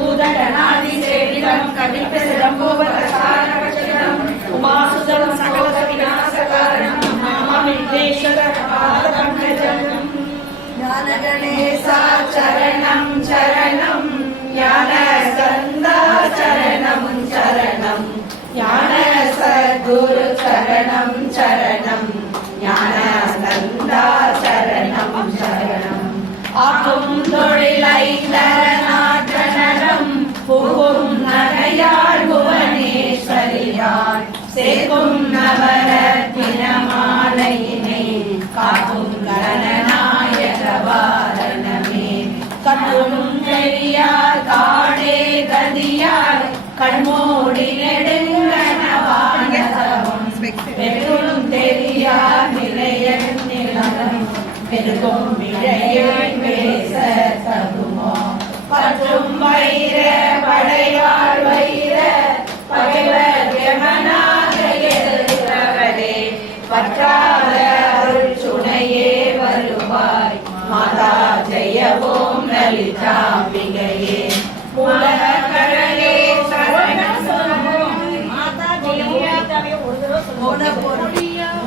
பூதகணாதிசேவிதம் கவிப்பிரசிதம் கோபதசாரகச்சிதம் உமாசுதம் சகல விநாசகாரணம் நாமவிக்னேஸ்வர பாதபங்கஜம் ஞானகணேசா சரணம் சரணம் ஞானஸ்கந்தா சரணம் சரணம் ஞான சத்குரு சரணம் சரணம் ஞானஸ்கந்தா சரணம் சரணம் ஆக்கும் தொழிலை தரநாட்டனம் புகும் நகையாள் புவனேஸ்வரியாள் சேர்க்கும் நவரத்தின மாலையினை காக்கும் கரணநாயக வாரணமே கட்டும் பெரியார் காடே கதியார் கண்மூடி நெடுங்கனவானதம் பெரும் தெரியார் நிலையன் நிலம் பெருகும் விழையை பேச தகுமோ பற்றும் வைர படையாள் வைர பகைவர் யமனாக எதிர்த்தவரே பற்றாத அருள் சுனையே வருவாய் மாதா ஜெய ஓம் லலிதாம்பிகையே மூலகடலே சரணம் சொல்வோம் மாதா ஜெய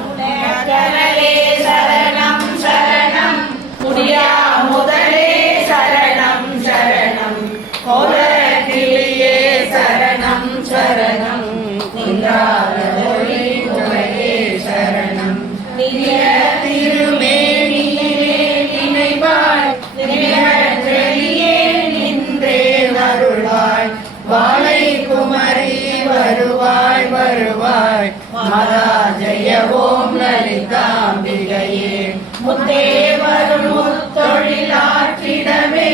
மூலகடலே சரணம் சரணம் முடியா முதலே சரணம் சரணம் கோலக்கிளியே சரணம் சரணம் நின்றார ஒளி முறையே சரணம் நிதிய திருமேனியிலே நினைவாய் நிகழ்ந்தெளியே நின்றே வருவாய் வாழை குமரி வருவாய் வருவாய் மாதா ஜெய ஓம் லலிதாம்பிகையே முத்தேவரும் முத்தொழிலாற்றிடவே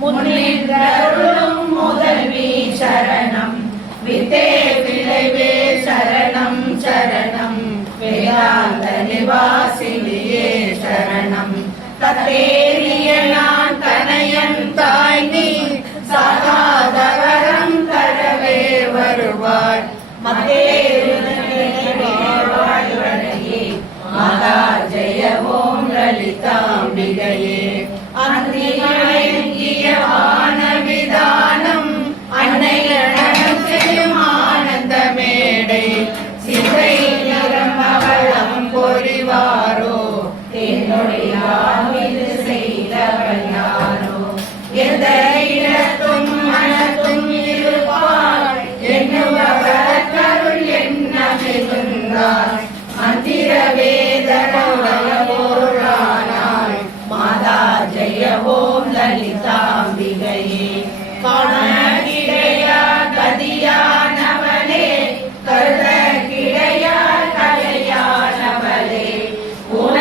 முன்னின்றருளும் முதல்வி சரணம் வித்தே விளைவே சரணம் சரணம் வேதாந்த நிவாசினியே சரணம் தத்தேரிய நான் தனையன் தாய் நீ சாகாதவரம் தரவே வருவாய் மத்தேருணையே மாதா ஜெய ஓம் லலிதாம்பிகையே அந்திய விதானம் அன்னையனம் செய்யும் ஆனந்த மேடை சிதை நிறமவளம் பொறிவாரோ என்னுடைய செய்தவன் யாரோ எந்த இடத்தும் மனத்தும் இருப்பார் என்னுவர் கருள் என்ன மிகுந்தார் மந்திர வேதனோரானாய் மாதா ஜெய ஓம் லலிதாம்பிகையே காண கிடையா கதியானவளே கருத கிடையா கலையானவளே உன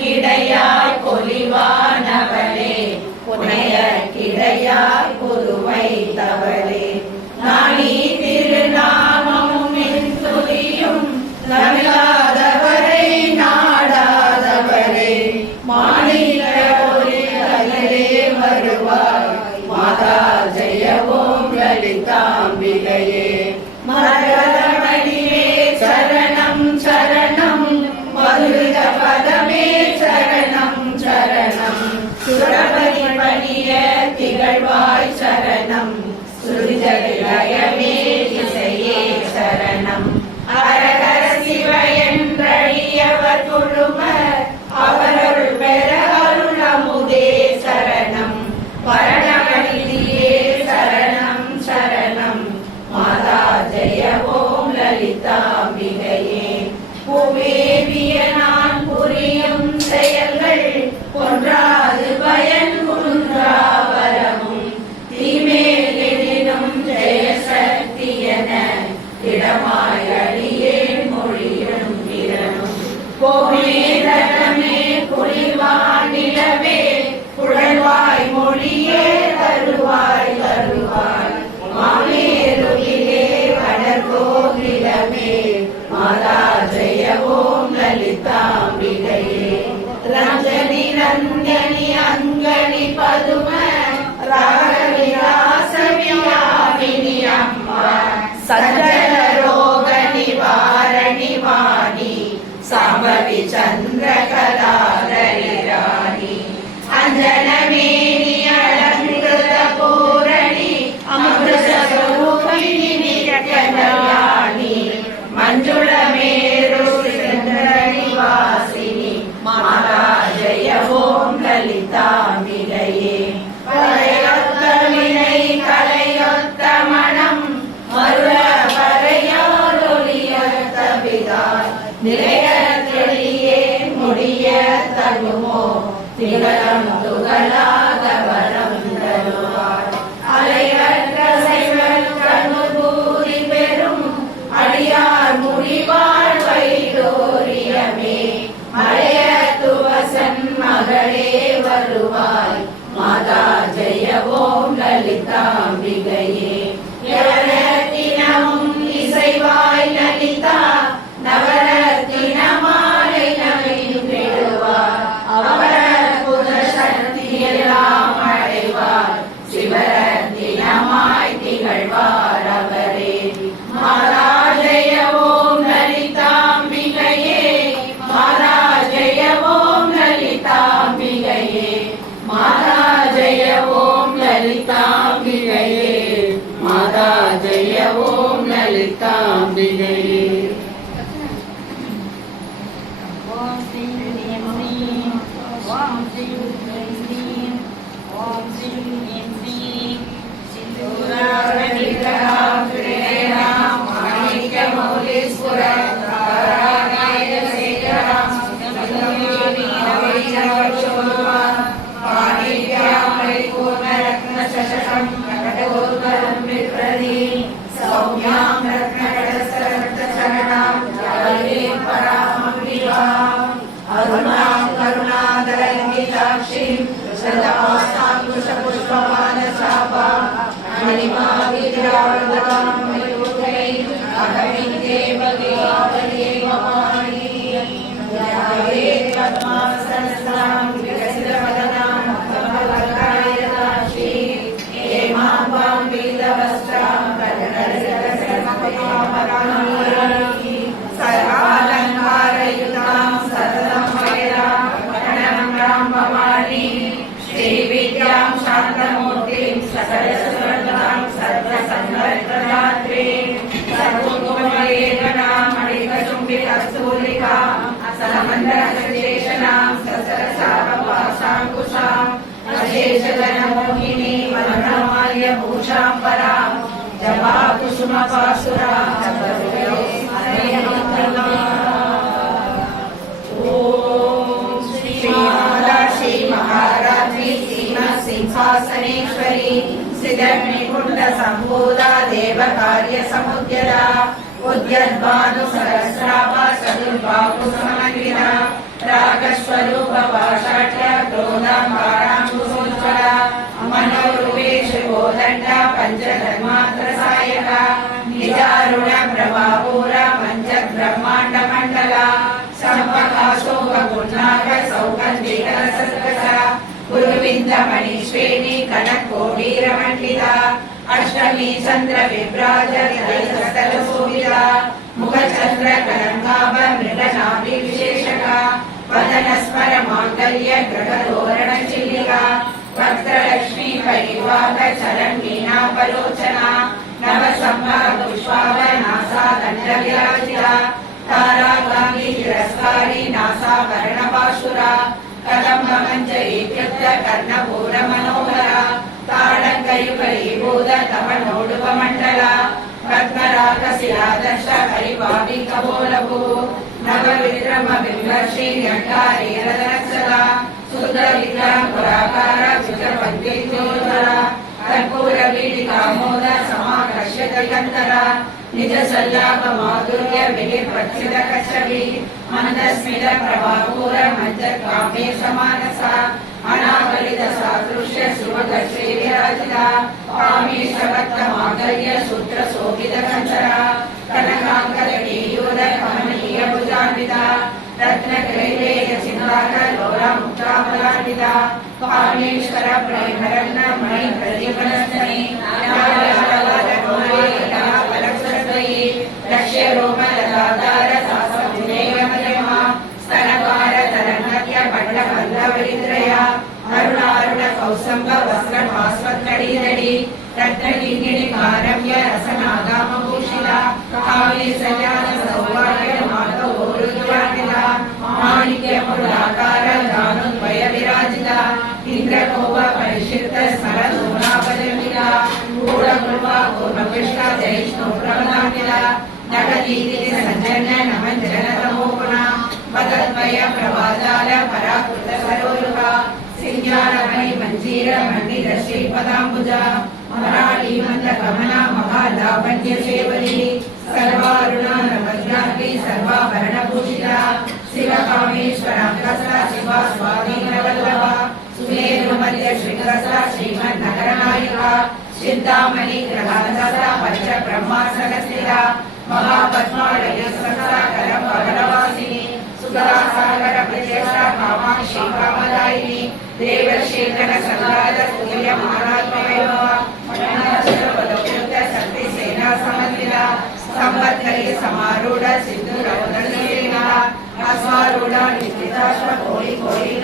கிடையாய் பொலிவானவளே புனைய கிடையாய் புதுவை தவளே நாளி திருநாமமும் துதியும் நல்லாதவரை நாடாதவரே மாநில ஒளிகளே வருவாய் மாதா ஜெய ஓம் லலிதாம்பிகையே மரகதமணியே சரணம் சரணம் மதுர பதமே சரணம் சரணம் சுரபதி பணிய திகழ்வாய் சரணம் சுருஜலயமே இசையே சரணம் அரகர சிவ என்றழியவர் குழும அவரருள் பெற அருளமுதே சரணம் பரணமணியே சரணம் சரணம் மாதா ஜெய ஓம் லலிதாம்பிகையே பூவேவிய நான் புரியும் செயல்கள் ஒன்றாது பயன் குன்றாவரமும் அம்பிகை. ஓம் ஸ்ரீம் ஹ்ரீம் ஸ்ரீம் ஓம் ஸ்ரீம் ஹ்ரீம் ஸ்ரீம் ஓம் ஸ்ரீம் ஹ்ரீம் ஸ்ரீம் சிந்தூரார விக்கிரகம் கிரீடம் மாணிக்யமௌலீஸ்வர தாராநாயக சேகரம் மாணிக்யாம் பரிபூர்ண ரத்ன சஷகம் கடகோதரம் விப்ரதி சௌம்யாம் ரத்ன கடஸ்தரத்த சரணாம் ஜாயே பராமம்பிகாம் அருணாம் கருணாதரங்கிதாட்சிம் சதாசாம் குஷபுஷ்பமானசாபாம் அனிமா வித்யாவதாம் மயூகை அகமிந்தே பகியாவதேவமானி ஜாயே பத்மாசனஸ்தாம் விகசிதவதனாம் கமலவர்ணாயதாட்சி ஏமாம்பாம் பீதவஸ்திராம் கடகரசரமபயாமராணி சர்வாலங்காரயுதாம் சததம் வயதாம் வரணம் ராம்பவாணி ஸ்ரீவித்யாம் சாந்தமூர்த்திம் சகலசுவர்ணாம் சர்வசங்கல்பதாத்ரீம் சர்வகுணமேகனாம் அடிகசும்பிதஸ்தூலிகாம் அசமந்தரசேஷனாம் சசரசாபவாசாங்குஷாம் அசேஷதனமோகினி வரணமால்ய பூஷாம் பராம் ஜபா குசுமபாசுராம் சதருயோ ஸ்மரேயமங்கலா. ஓம் ஸ்ரீ மாதா ஸ்ரீ மகாராஜ்ஞி சீமா சிம்ஹாசனேஸ்வரி சிதர்நிகுண்ட சம்பூதா தேவ காரிய சமுத்யதா உத்யத்பானு சஹஸ்ராபா சதுர்பாஹு சமன்விதா ராகஸ்வரூப வாஷாட்ய க்ரோதாம்பாராம்புசோஜ்வலா மனோரூபேஷு கோதண்ட பஞ்சதர்மாத்திர சாயகா நிஜாருண பிரபாபூர பஞ்ச பிரம்மாண்ட மண்டலா சம்பகாசோக குணாக சௌகந்திகர சத்கசா குருவிந்த மணிஸ்வேணி கணக்கோடீர மண்டிதா அஷ்டமி சந்திர விப்ராஜ விதஸ்தல சோபிதா முகச்சந்திர கலங்காப மிருடநாபி விசேஷகா வதனஸ்மர மாங்கல்ய கிரகதோரண சில்லிகா வக்ரலக்ஷ்மி பரிவாக சரண் வீணா பலோச்சனா நவசம்ஹார புஷ்பாவ நாசா தண்ட விராஜிதா தாராகாங்கி திரஸ்காரி நாசா வர்ணபாசுரா கதம்ப மஞ்ச இத்யுக்த கர்ணபூர மனோகரா தாடங்கயுகீபூத தமனோடுப மண்டலா ரத்னராக சிலாதர்ஷ ஹரிபாபி கபோலபூ நவ விக்ரம பிம்பஸ்ரீ யண்டாரே ரதனச்சலா சுந்த விக்ரம் புராகார விஜபந்தித்யோதரா கற்பூர வீடிகா மோத சமாகர்ஷ்ய திகந்தரா நிஜ சல்லாப மாதுர்ய விகிர்பட்சித கச்சபி மந்தஸ்மித பிரபாபூர மஞ்ச காமே சமானசா அநாகலித சாதுஷ்ய சுவகஸ்ரீ விராஜிதா காமேஷவத்த மாங்கல்ய சூத்ர சோபித கஞ்சரா கனகாங்கத கேயூர கமனீய புஜான்விதா ரத்ன கிரைலேய சிந்தார லோலா முக்தாபலான்விதா காமேஸ்வர பிரேமரத்ன மணி பிரதிபனஸ்தனி நாராயணவாத கோமேயா பலக்ஷத்வயி லக்ஷ்ய ரோம லதாதார சாசமுதேவமயமா स्तनकार तरन्नत्य पट्ट पल्लवलित्रया अरुणारुण कौसंब वस्त्र भास्वत्कड़ीदड़ी रत्नलिंगिणी कारम्य रसनागामभूषिता काव्य सजान सौभाग्य मातौ रुद्रान्विता माणिक्य मुकुलाकार दानुद्वय विराजिता इंद्रकोप परिषिक्त स्मरदूनापजन्विता गूढकृपा पूर्णकृष्ण जयिष्णु प्रबलान्विता नगदीति सञ्जन्य नमञ्जन तमोगुणा पदद्वय प्रभाजाल पराकृत सरोरुहा सिंहारमणि मंजीर मंडित श्रीपदाम्बुजा मराठी मंद गमना महालावण्य सेवरी सर्वारुणा नवज्ञाति सर्वाभरणभूषिता शिवकामेश्वराङ्गस्ता शिवा स्वामी नवल्लभा सुमेरुमध्य श्रीकृष्ण श्रीमन्नगरनायिका चिन्तामणि ग्रहान्तस्था पंच ब्रह्मासनस्थिता महापद्मालयस्वस्ता करं पवनवासिनी सुधासागर प्रत्यक्षा कामाक्षी कामदायिनी देवशेखर संगाद स्तूयमानात्मयोः मनोरथपदोक्युक्त शक्ति सेना समन्विता संवत्सरे समारूढ़ सिंधुरवदनसेना अश्वारूढ़ निश्चिताश्व कोटि कोटि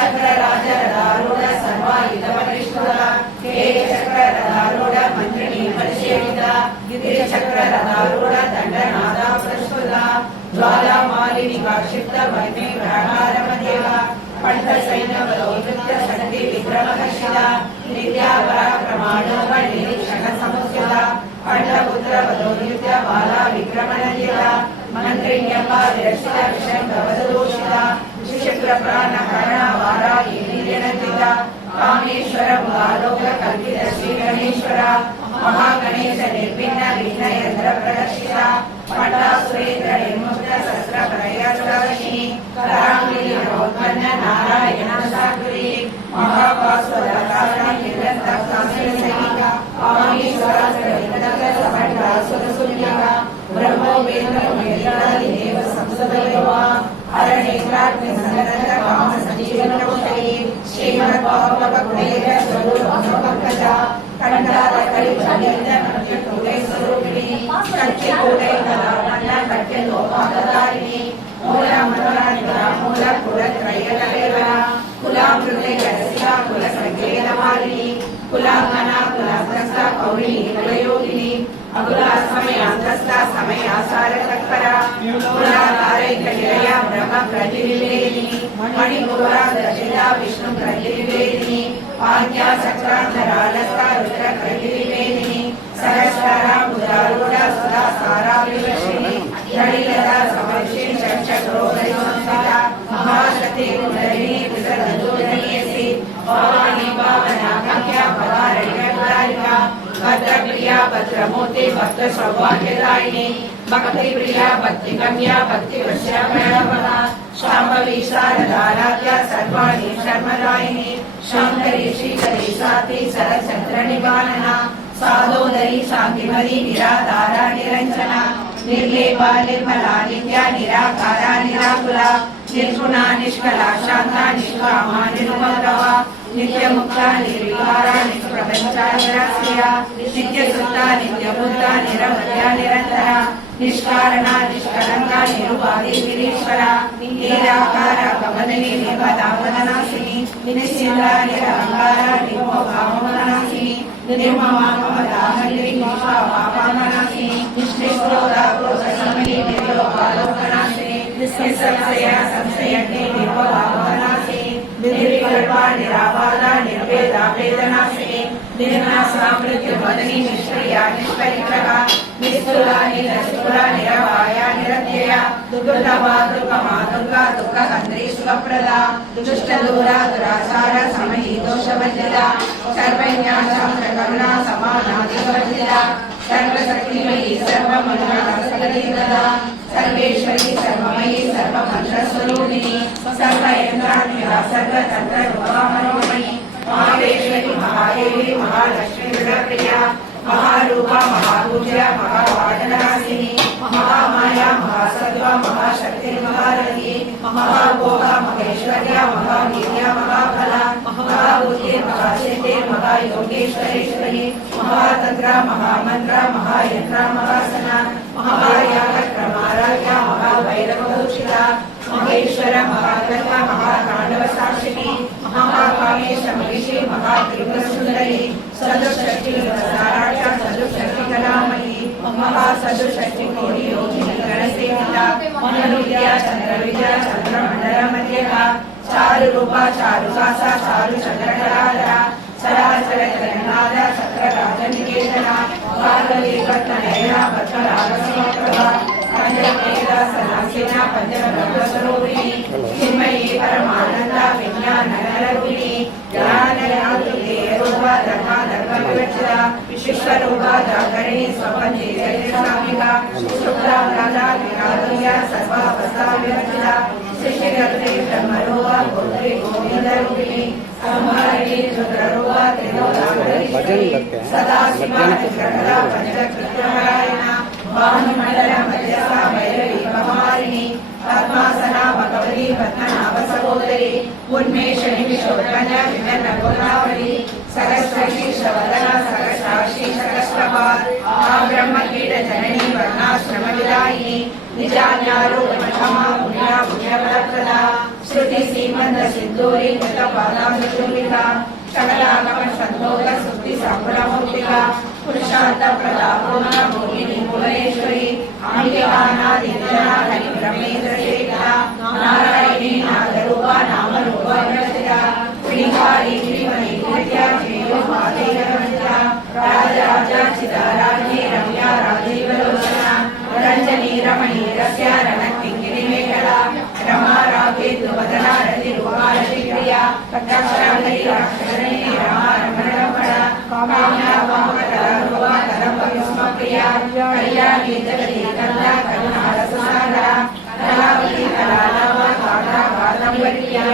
चक्रराज रथारूढ़ सर्वायुध परिष्कृता केय चक्र रथारूढ़ मंत्रिणी परिसेविता गिरि चक्र रथारूढ़ दंडनादा प्रस्तुता ज्वाला मालिनी क्षिप्त वग्नि प्रहार मध्यवा पंथ सैन्य बलोयुक्त शक्ति विक्रम हर्षिता नित्या पराक्रमाणोह निरीक्षण समुचिता पंडपुत्र बलोयुक्त बाला विक्रम नंदिता मंत्रिण्यपा विरक्षिता विषम भवदोषिता शुक्र प्राण हरण वाराही नीलनंदिता कामेश्वर मुलालोक कल्पित श्री गणेश्वर महागणेश निर्भिन्न विघ्न यंत्र प्रदर्शिता पंडा सुरेंद्र निर्मुक्त शस्त्र प्रयासि करांगिनी नवोत्पन्न नारायण सागरी महापास्वरकारण निर्लंतकामेशयिका कामेश्वर सर्वज्ञ समर्थ सुरसुन्यका ब्रह्मोपेन्द्र मेधादि देव संसदयवा अरणेन्द्राग्नि संगत काम संजीवन औषधि श्रीमद् भागवत गुणेर स्वरूप भगवत्कथा कंडार कलि चलित नृत्य कुले स्वरूपिणी कच्चे कुले कलावण्य कच्चे लोपादारिणी मूला मनोरा निरा मूला कुल त्रय कलेवरा कुलामृते रसिका कुल संकेत मालिनी कुलांगना कुलाग्रस्ता कौरिणी कुलयोगिनी अकुला समयांतस्ता समयासार तत्परा कुलाकारैक निलया ब्रह्म प्रतिविवेदिनी मणिपुरा दर्शिता विष्णु प्रतिविवेदिनी आज्ञा चक्रांतरालस्ता रुद्र प्रतिविवेदिनी सहस्रारा उदारूढ़ सुधा सारा विवशिनी जडिलता समर्षिणी चक्षुरोदयोन्विता महाशक्ति कुंडलिनी विसर्जोदनीयसी भवानी पावनाकांक्षा भवारणिका भद्रप्रिया भद्रमूर्ति भक्त सौभाग्यदायिनी भक्ति प्रिया भक्ति कन्या भक्ति वश्यामया शांभवी शारदाराध्या सर्वाणि शर्मदायिनी शंकरी श्रीकरी साती सरचंद्र निवारणा साधोदरी शांतिमती निराधारा निरंजना निर्लेपा निर्मला नित्या निराकारा निराकुला निर्गुणा निष्कला शांता निष्कामा निर्मलवा नित्य मुक्ता निर्विकारा निष्प्रपंचा निराश्रया नित्य सुता नित्य बुद्धा निरवध्या निरंतरा निष्कारणा निष्कलंका निरुपाधि गिरीश्वरा निराकारा कमलिनी निर्मदावदनाशिनी निश्चिता निरहंकारा निर्मोहामनाशिनी निर्ममा ममदाहरिणी निष्पापापनाशिनी निष्क्रोधा क्रोधशमिनी निर्लोकालोकनाशिनी निस्संशया संशयज्ञे निर्भवावनाशिनी निर्विकल्पा निराबाधा निर्वेदा वेदनाशिनी निर्नाशा मृत्युमदनी निष्क्रिया निष्परिग्रहा निस्तुला निरस्तुला निरवाया निरत्यया दुर्गतवा दुर्गमा दुर्गा दुःखहन्त्री सुखप्रदा दुष्टदूरा दुराचार समयी दोषवर्जिता सर्वज्ञासा करुणा समानाधिवर्जिता सर्वशक्तिमयी सर्वमंगलकरदा सर्वेश्वरी सर्वमयी सर्वमंत्रस्वरूपिणी सर्वयंत्रात्मिका सर्वतन्त्ररूपामनोमयी महादेश्वरी महादेवी महालक्ष्मी विष्णुप्रिया महारूपा महापूज्या महावादनासिनी महामाया महासत्वा महाशक्ति महारथी महाभोगा महेश्वर्या महावीर्या महाफला महाबुद्धि महासिद्धि महायोगेश्वरेश्वरी महातंत्रा महामंत्रा महायंत्रा महासना महायागक्रमाराध्या महाभैरवभूषिता महेश्वर महाकल्पा महातांडव साक्षिणी महाकामेश महिषी महात्रिपुरसुंदरी सदुषष्टि साराख्या सदुषष्टि कलामयी महासदुषष्टि कोटि योगिनी गणसेविता मनोविद्या चंद्रविद्या चंद्रमंडल मध्यगा चारु रूपा चारुकासा चारु चंद्रकलाधरा चराचर जगन्नाथ चक्रराजनिकेतना पार्वती पद्मनयना पद्मरागसमप्रभा पंचवेदा सनासिना पंचब्रह्मस्वरूपिणी चिन्मयी परमानंदा विज्ञाननगररूपिणी ज्ञानयातृते रूपा धर्मा धर्मविवक्षिता विश्वरूपा जागरिणी स्वपन्थे जयशामिका शुक्ला राधा विराधुर्या सर्वावस्था विवक्षिता शिशिरत्रे ब्रह्मरूपा गोत्री गोविंदरूपिणी संहारिणी रुद्ररूपा त्रिलोकाधीश्वरी सदाशिवा चक्रधरा पंचकृत्यनारायणा भानुमंडल मध्यसा भैरवी कमारिणी पद्मासना भगवती पद्मनाभ सहोदरी उन्मेषणी विशोधना विमल गोदावरी सहस्रशी श्रवदना सहस्राक्षी सहस्रभा ब्रह्म कीट जननी वर्णाश्रम विदायिनी निजान्यारूप क्षमा पुण्या पुण्यफलप्रदा श्रुति सीमंत सिंदूरी कृत पादांशूलिका सकलागम संतोष सुक्ति संप्रमूर्तिका पुरुषार्थ प्रदापूर्ण भूमिनी भुवनेश्वरी अंबिकानादिना हरि ब्रह्मेन्द्रशेखरा नारायणी नादरूपा नामरूपा नृत्या श्रीहारी श्रीमणी कृत्या श्रीयो मादेवनृत्या राजराजार्चिता राज्ञी रम्या राजीवलोचना रंजनी रमणी रस्या रणकिङ्किणी मेखला रमा राकेतु वदना रतिरूपा रतिप्रिया रक्षाङ्गरी रक्षणी रमा रमणरमण काम्या वामकरा रूपा करपयुष्मप्रिया कल्याणी जगती कल्या करुणा रससागरा कलावती कलालावा काटा कादम्बरिया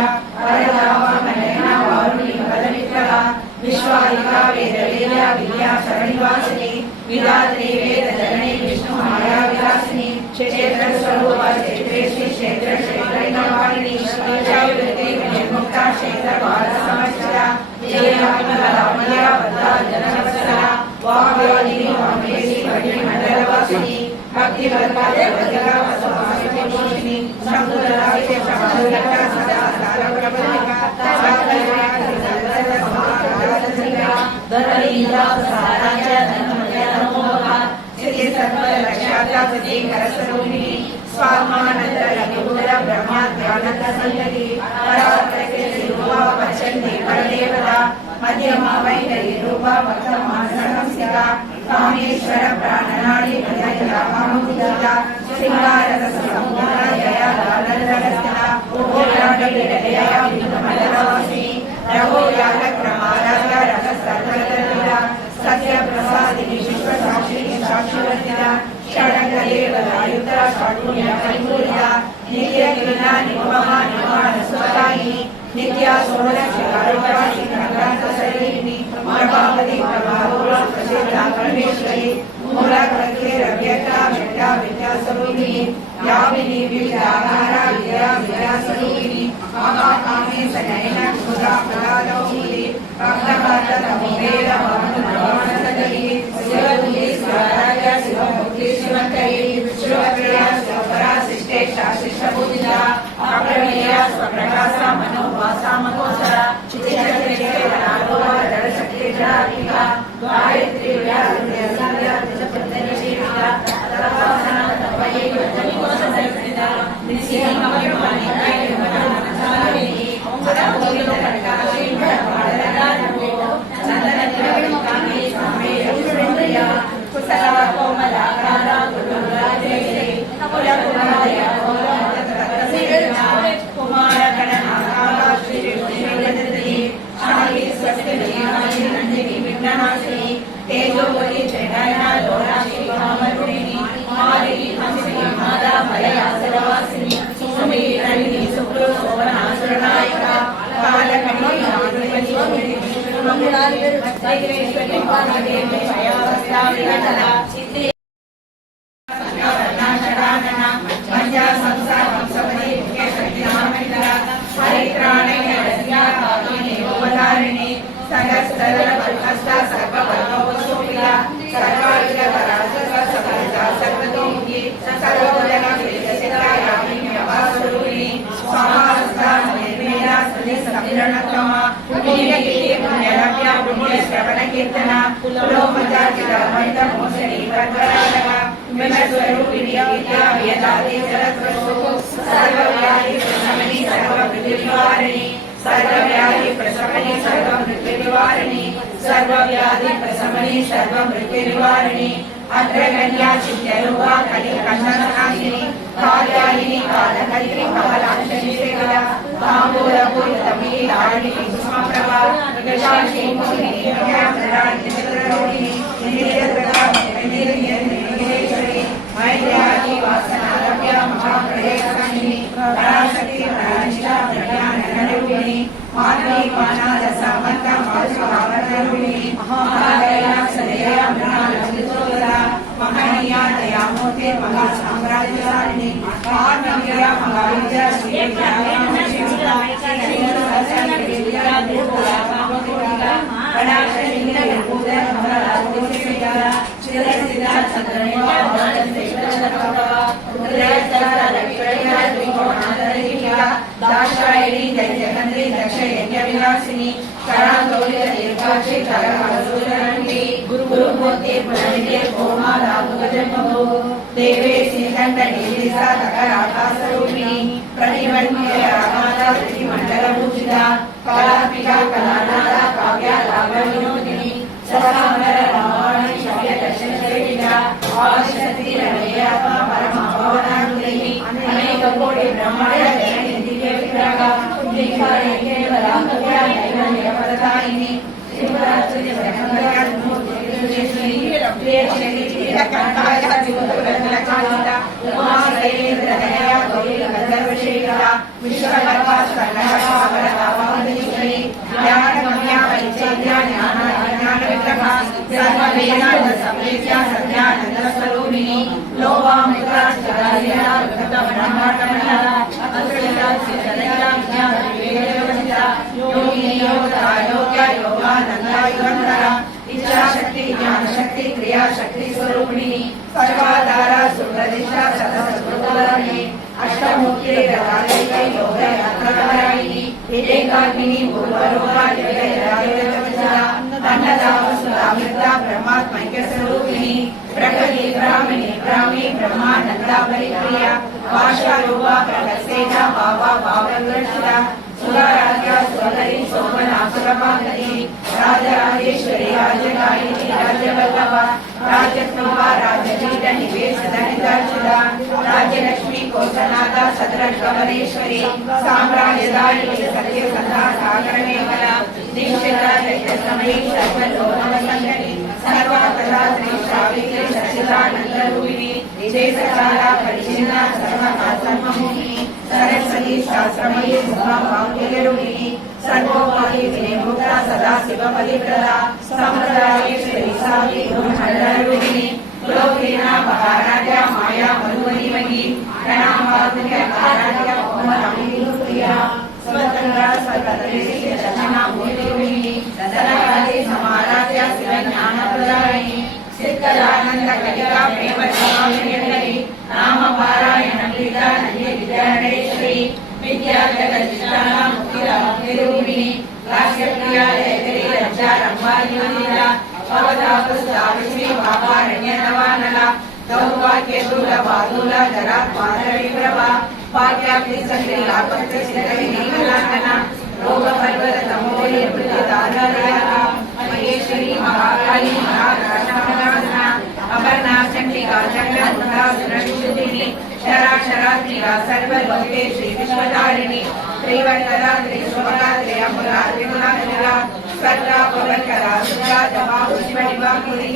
वरदावा मनयना वारुणी वदनिकला विश्वालिका वेदवेद्या विद्या शरणिवासिनी विधात्री वेदधरणी विष्णु माया विलासिनी क्षेत्र स्वरूप क्षेत्रेश्वरी क्षेत्र क्षेत्रैकवारिणी जयवती निर्मुक्ता क्षेत्र बाल समस्या जयात्मला वद्दा जनवत्सला वाग्योगिनी वामेशी वटिमण्डलवासिनी भक्तिवल्पादे वज्रा वसवासिनी शब्दराशि शब्दलता सदा सारप्रभुनिका साकलया धरणीला साराच्या धनमयमोहा श्री सर्व लक्ष्याता सती करसरोहिणी स्वात्मानंद लघुर ब्रह्मात्मानंद संगती परात्रके रूपा पश्यन्ति परदेवता मध्यमा वैखरी रूपा भक्तमानसंसिता कामेश्वर प्राणनाडी भजया कामुदिता सिंगारस समुद्रा जया लालरस्ता ओराडीडया विष्णुमण्डलवासिनी रघोयाल क्रमारागा रससर्वतरा सत्य प्रसादिनी विश्व साक्षिणी साक्षिवर्तिना षडङ्गदेवलायुक्ता षड्गुण्य परिपूरिता नित्य गिरिना निपमा निवाण सुतायिनी नित्या सोमलक्ष्मी शरीरिणी प्रभावती प्रभावोला प्रसिद्धा परमेश्वरी मूला कृत्ये रव्यता विद्या विद्या स्वरूपिणी यामिनी विद्याहारा विद्या विद्या स्वरूपिणी महाकामे सनयन सुधा प्रदादौषधि भक्तभारत तमोवेद भानुर्भवनसदरी शिवदुली स्वराज्य शिवमुक्ति शिवकरी शिवप्रिया शिवपरा शिष्टे शाशिष्टबुद्धिदा अप्रमेया स्वप्रकाशा मनोवासा मनोसरा चित्तचक्रेश्वरारोहा जडशक्ति जडात्मिका गायत्री व्यासंध्या निजपद्धतिशीला तपस्ना तपये वचनिकोसदर्शिता निसीमकर्माणि कायमनसारिणी ओंकारोगिलो प्रकाशे भरवाडलदारको चंदनद्रविकामे सामे यक्षुन्द्रिया कुशला कोमलाकारा कुलुराजयसे कुलकुमारया कुमार गणनागा श्री विष्णुदेवदत्ती शाली स्वस्ति जीवानी नंदिनी विघ्ननाशिनी तेजोवती चैतन्या लोराशी कामरूपिणी मालिनी हंसिनी मादा भययासरवासिनी सुमी रविनी शुक्रो सोमनासुरनायिका कालकणी नागवती मंगलादेवी वज्रेश्वरी पार्वती जयावस्ता विघटना सिद्धि शरणाशरणा पंचा संसार वंशवती शक्तिनामिता परित्राणे रस्या कामिनी गोवधारिणी सहस्तर वल्कस्ता सर्ववर्गोपसोपिता सर्वायुध पराशर सकलता सर्वतोमुखी सर्वोदना विजयसिता यामिनी अवास्वरूपिणी स्वाहास्ता निर्मेदा सदे समिरणतमा पुण्यकीर्ति पुण्यलभ्या पुण्यश्रवणकीर्तना पुलोमजातिता मन्द मोसनी पद्मरागः विमस्वरूपिणी विद्या वेदाति जलस्वरूपो सर्वव्याधि प्रशमनी सर्ववृत्तिनिवारिणी सर्वव्याधि प्रशमनी सर्ववृत्तिनिवारिणी सर्वव्याधि प्रशमनी सर्ववृत्तिनिवारिणी अग्रगण्या चित्तरूपा कलिकण्डनाशिनी कात्यायिनी कालकल्पि कमलाक्षिशिखला ताम्बूलपूरितमी लावणी कुसुमप्रभा विशाखी मोहिनी रम्यामृतानि चित्ररोहिणी नित्यप्रभा मैत्र्यादि वासना रम्या महाप्रयत्निनी पराशक्ति परानिष्ठा प्रज्ञानरूपिणी माधवी मानाद सामन्ता माधुभावरूपिणी महादया सदया मृणालंबितोदरा महनीया दयामूर्ते महासाम्राज्यशालिनी महानव्या महाविद्या श्रीविद्या दाशा साक्षी चरमसूचरन्ति गुरुमूर्ति प्रणिते भौमालाभुजन्मभो देवे श्रीकण्ठनीलिसा तकराकाशरूपिणी प्रतिमन्ये रामादा प्रतिमण्डलभूषिता कलात्मिका कलानादा काव्या लाभविनोदिनी ससामर रामायण शव्य दर्शनशरीरा आदिशक्ति रमयात्मा परमभावनानुग्रही अनेक कोटि ब्रह्मांड जननी दिव्य विग्रह दीक्षाये केवला कव्या नैवन्य प्रदायिनी शिवरात्रि ब्रह्मया मूर्तिश्री प्रियश्री कंठाय ज्योतिर्लक्षिता उमा शैलेन्द्र दया गौरी गंधर्वशेखरा विश्वकर्मा स्वर्णभावरभावनीश्वरी ज्ञानगम्या परिचर्या ज्ञान विग्रह सर्ववेदांत संवेद्या सत्यानंद स्वरूपिणी लोभामृता जगदीरा ब्रह्मांडमया अतुलिता चितया ज्ञान विवेकवंता योगिनी योगता योग्य योगानंदा युगंधरा इच्छा शक्ति ज्ञान शक्ति क्रिया शक्ति स्वरूपिणी सर्वाधारा सुप्रदिशा सदसद्गुरुधरणी अष्टमुखी गदालयिका योग यात्राधारिणी एकाग्नि भूवरोगा जगदीरा अन्नदावसुरामृता ब्रह्मात्मैक्य स्वरूपिणी प्रकृति ब्राह्मणी ब्राह्मी ब्रह्मानंदा परिप्रिया भाषारूपा प्रगसेना भावा भावग्रहिता सुराराध्या सुरहरि शोभना सुरपांगनी राजराजेश्वरी राजगायिनी राजवल्लभा राजप्रभा राजपीठ निवेश धनिदाचुदा राजलक्ष्मी कोसनादा सदरगमनेश्वरी साम्राज्यदायिनी सत्यसंधा सागरमेखला दीक्षिता जयसमयी सर्वलोकवसंगनी सर्वकला श्री सावित्री सच्चिदानंदरूपिणी देशकाला परिचिन्ना सर्वकासर्वमुखी सरस्वती शास्त्रमयी उमाभाग्यरूपिणी सर्वोपरि विनिर्मुक्ता सदा शिवपरिप्रदा संप्रदायेश्वरी सावी ब्रह्मण्डरूपिणी लोकेना महाराजा माया मधुवनीमयी प्रणामात्मके महाराजा ओमरामिप्रिया स्वतंत्रा सर्वदेशी दक्षिणा भूमिरूपिणी दशरथादि समाराध्या शिवज्ञानप्रदायिनी सिद्धदानंद कलिका प्रेम समाधिनी नाम पारायण विद्या नन्ये विद्याधरेश्वरी विद्या जगदीशाना मुक्तिरूपिणी लास्यप्रिया लहरी लज्जा रंभानिवनिला भवदापस्ताविश्री भावारण्य नवानला दौर्भाग्य दूलबादूला जरा पादरी प्रभा भाग्याप्ति संग्री लापत्य सिद्धि नीलकना रोग पर्वत तमोली प्रतिदारया महेश्वरी महाकाली महाराष्ट्रनाथना अपर्णा चंडिका चंद्रमुंडा सुरक्षितिनी शराक्षरात्रिका सर्वलोके श्री विश्वधारिणी त्रिवर्णदा त्रिशूला त्र्यंबका त्रिगुणात्मिका सर्वा पवनकरा सुरा दमा पुष्पनिवाकुली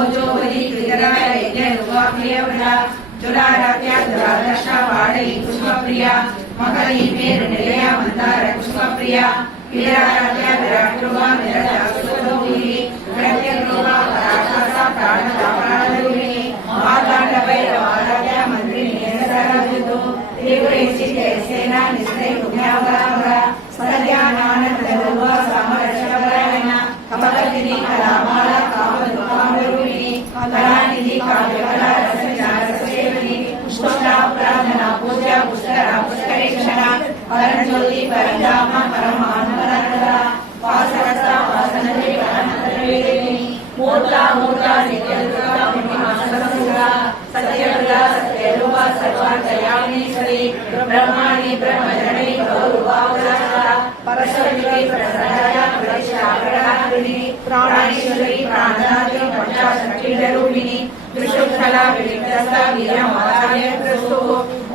ओजोवरी त्रिगरा यज्ञ रूपाप्रियवना जुलाराध्या दुरादर्शा वाणी पुष्पप्रिया मकरी मेरु निलया मंदार पुष्पप्रिया वीराराध्या विराटरूपा विरजा सुरलोकिनी प्रत्यग्रूपा पराकाशा प्राणदापराणरूपिणी मातांड भैरवाराध्या मंत्रिणी सरभुतो त्रिपुरेशी जयसेना निस्त्रय पुण्यावरावरा सद्यानानंदरूपा सामरक्षपरायणा कमलदिनी कलामाला कामरूपारूपिणी कलानिधि काव्यकला रसज्ञानसेविनी पुष्पा प्रार्थना पूजा पुष्करा पुष्करेक्षणा परंज्योति परंधामा परमानंदरा वासरसा वासनदे परमतरवेदिनी मूर्ता मूर्ता नित्यदुर्गा महिमा सरस्वती सत्यवला सत्यरूपा सर्वान्तर्यामिनीश्वरी ब्रह्माणि ब्रह्मजननी गौरवावरा परशुद्धि प्रसन्नया प्रतिष्ठाकराग्रणी प्राणेश्वरी प्राणनाथी पंचाशक्तिरूपिणी त्रिशूलकला विलिप्तस्था वीरमाचार्य क्रस्तु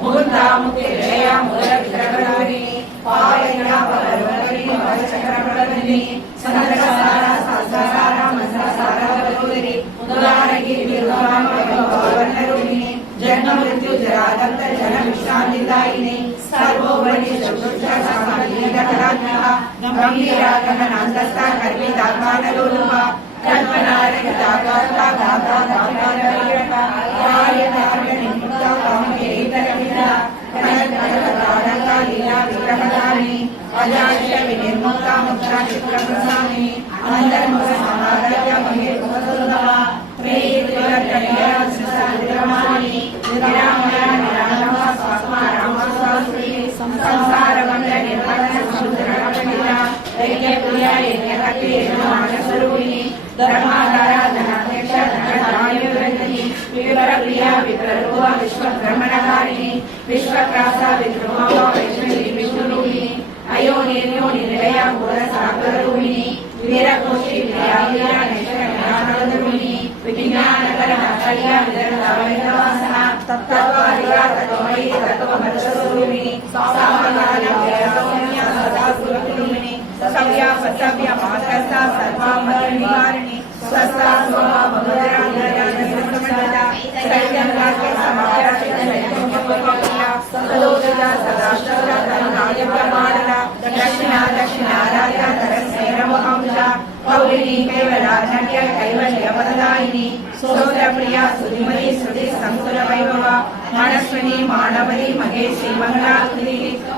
मुकुन्दा मुक्तिलया मूलविग्रहधारिणी पायिना परवरी मधुचक्रप्रवर्तिनी सनन्दसारा सहस्रसारा मंत्रसारा वरोदरी उदारगिरि विरुद्धामयवर्णरूपिणी जन्म मृत्यु जरादत्त जन विश्रान्तिदायिनी सर्वोपरि चतुर्दशसमलीलकलाज्ञः गम्भीरागमनान्तस्था कर्मिताकानलोलुपा कल्पनारहितागाता गाता गातारविरता कार्यकारणनिमित्ता कामकेतरविदा कनकनकदानका लीला विग्रहधारिणी अजाक्ष्य विनिर्मुक्ता मुक्ता चित्रप्रसामिनी अनन्तर्मुख समाराध्य महेश्वरसुन्दरा त्रेयी त्रिवर्तनया सुसहस्रमानी निरामया निरामया स्वात्मा रामस्वास्त्री संसारबन्ध निर्वहन समुद्ररमणीया दैन्यप्रिया यज्ञकर्त्री यजमानस विप्ररूपा विश्वब्रह्मणकारिणी विश्वक्रासा विद्रुमा वैष्णवी विष्णुरूपिणी अयोनिर्योनि निलया मूलसागररूपिणी वीरकोशि विद्याविद्या नैषधरूपिणी विज्ञानकरणकल्या विदर्भवासना तत्त्वादिका तत्त्वमयी तत्त्वमर्शरूपिणी सामगानव्यसौम्या सदा सुररूपिणी सव्या सव्य मातसा सर्वामनिवारिणी स्वस्ता स्वभा भगवरा निरजनसमन्विता सैत्यंगाके समाराशितैत्यंगपकल्या सदोषदा सदाष्टदा धनराजप्रमाणदा दक्षिणाराध्या धरस्मैरवहंसा गौरिणी कैवलाधन्य कैवल्यवरदायिनी स्तोत्रप्रिया सुधिमयी श्रुति संकुलवैभवा मनस्विनी मानवरी महेशी मंगलाकृति